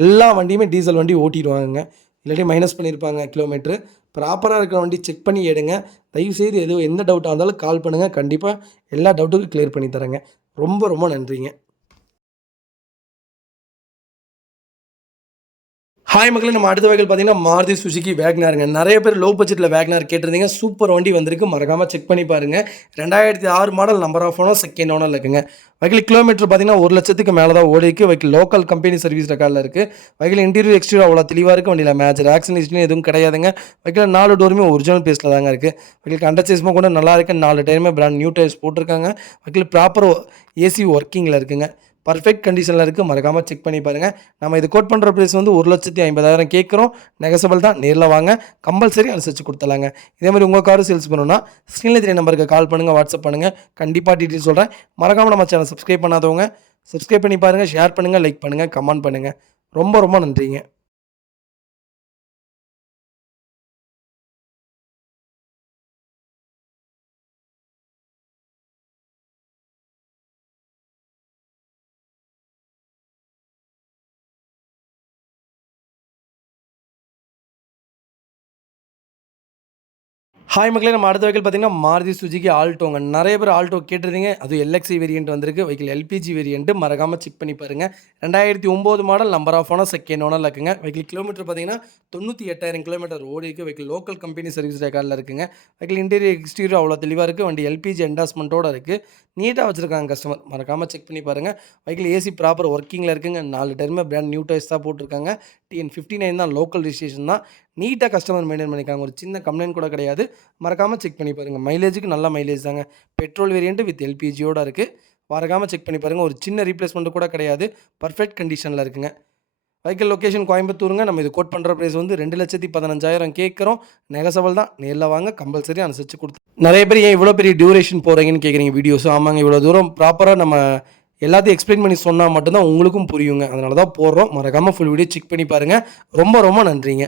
எல்லா வண்டியுமே டீசல் வண்டி ஓட்டிடுவாங்க. இல்லாட்டி மைனஸ் பண்ணியிருப்பாங்க கிலோமீட்ரு. ப்ராப்பராக இருக்கிற வண்டி செக் பண்ணி எடுங்க. தயவுசெய்து எந்த டவுட்டாக இருந்தாலும் கால் பண்ணுங்கள். கண்டிப்பாக எல்லா டவுட்டுக்கும் கிளியர் பண்ணி தரேங்க. ரொம்ப ரொம்ப நன்றிங்க. ஹாய் மக்களே, நம்ம அடுத்த வெஹிக்கிள் பார்த்தீங்கன்னா மாருதி சுசுகி வேக்னாருங்க. நிறைய பேர் லோ பட்ஜெட்டில் வேக்னார் கேட்டிருந்தீங்க. சூப்பர் வண்டி வந்திருக்கு. மறக்காமல் செக் பண்ணி பாருங்கள். 2006 model, number of owner second ஓனரில் இருக்குங்க. வெஹிக்கிள் கிலோமீட்டர் பார்த்தீங்கன்னா 1,00,000க்கு மேலே தான் ஓடிக்கு. வெஹிக்கிள் லோக்கல் கம்பெனி சர்வீஸ் ரெக்கார்டில் இருக்குது. வெஹிக்கிள் இன்டீரியர் எக்ஸ்டீரியர் அவ்வளோ தெளிவாக இருக்குது. வண்டியில் மேஜர் ஆக்சிடென்ட் ஹிஸ்டரி எதுவும் கிடையாதுங்க. வெஹிக்கிள் 4 டோருமே ஒரிஜினல் பேஸில் தாங்க இருக்குது. வெஹிக்கிள் அண்டர்சேஸ்மாக கூட நல்லா இருக்குது. 4 டயருமே பிராண்ட் நியூ டயர்ஸ் போட்டிருக்காங்க. வெஹிக்கிள் ப்ராப்பர் ஏசி ஒர்க்கிங்கில் இருக்குங்க. பர்ஃபெக்ட் கண்டிஷனில் இருக்குது. மறக்காமல் செக் பண்ணி பாருங்கள். நம்ம இது கோட் பண்ணுற ப்ரைஸ் வந்து 1,50,000 கேட்குறோம். நெகசபிள் தான். நேரில் வாங்க, கம்பல்சரி அனுசரித்து கொடுத்துலாங்க. இதே மாதிரி உங்கள் காரும் சேல்ஸ் பண்ணணும்னா ஸ்க்ரீனில் தெரிய நம்பருக்கு கால் பண்ணுங்கள், வாட்ஸ்அப் பண்ணுங்கள். கண்டிப்பாக டீட்டெயில் சொல்கிறேன். மறக்காமல் நம்ம சேனல் சப்ஸ்கிரைப் பண்ணாதவங்க சப்ஸ்கிரைப் பண்ணி பாருங்கள். ஷேர் பண்ணுங்கள், லைக் பண்ணுங்கள், கமெண்ட் பண்ணுங்கள். ரொம்ப ரொம்ப நன்றிங்க. ஹாய் மக்களே, நம்ம அடுத்த வெஹிக்கிள் பார்த்தீங்கன்னா மாருதி சுசுகி ஆல்டோங்க. நிறைய பேர் ஆல்டோ கேட்டிருந்தீங்க. அதுவும் எல்எக்ஸி வேரியன்ட் வந்திருக்கு. Vehicle LPG variant. மறக்காமல் செக் பண்ணி பாருங்கள். 2009 model, number of owner second ஓனரில் இருக்குங்க. வெஹிக்கிள் கிலோமீட்டர் பார்த்தீங்கன்னா 98,000 கிலோமீட்டர் ஓடிக்கு. வெஹிக்கிள் லோக்கல் கம்பெனி சர்வீஸ் ரெக்கார்டில் இருக்குங்க. வெஹிக்கிள் இன்டீரியர் எக்ஸ்டீரியர் அவ்வளோ தெளிவாக இருக்குது. வண்டி எல்பிஜி என்டாஸ்மெண்ட்டோடு இருக்குது. நீட்டாக வச்சுருக்காங்க கஸ்டமர். மறக்காமல் செக் பண்ணி பாருங்கள். வெஹிக்கிள் ஏசி ப்ராப்பர் ஒர்க்கிங்கில் இருக்குங்க. 4 டயருமே பிராண்ட் நியூ டயர்ஸ் தான் போட்டிருக்காங்க. TN59 தான், லோக்கல் ரிஜிஸ்ட்ரேஷன் தான். நீட்டாக கஸ்டமர் மெயின்டைன் பண்ணியிருக்காங்க. ஒரு சின்ன கம்ப்ளைண்ட் கூட கிடையாது. மறக்காமல் செக் பண்ணி பாருங்கள். மைலேஜுக்கு நல்ல மைலேஜ் தாங்க. பெட்ரோல் வேரியன்ட் வித் எல்பிஜியோடு இருக்குது. மறக்காமல் செக் பண்ணி பாருங்கள். ஒரு சின்ன ரீப்ளேஸ்மெண்ட் கூட கிடையாது. பர்ஃபெக்ட் கண்டிஷனில் இருக்குங்க. வெஹிக்கிள் லொக்கேஷன் கோயம்புத்தூருங்க. நம்ம இது கோட் பண்ணுற ப்ரைஸ் வந்து 2,15,000 கேட்குறோம். நெகசபிள் தான். நேரில் வாங்க, கம்பல்சரி அனுசரித்து கொடுத்து. நிறைய பேர் ஏன் இவ்வளோ பெரிய டியூரேஷன் போகிறீங்கன்னு கேட்குறீங்க வீடியோஸ். ஆமாங்க, இவ்வளோ தூரம் ப்ராப்பராக நம்ம எல்லாத்தையும் எக்ஸ்பிளைன் பண்ணி சொன்னால் மட்டும்தான் உங்களுக்கும் புரியுங்க. அதனால தான் போடுறோம். மறக்காமல் ஃபுல் வீடியோ செக் பண்ணி பாருங்கள். ரொம்ப ரொம்ப நன்றிங்க.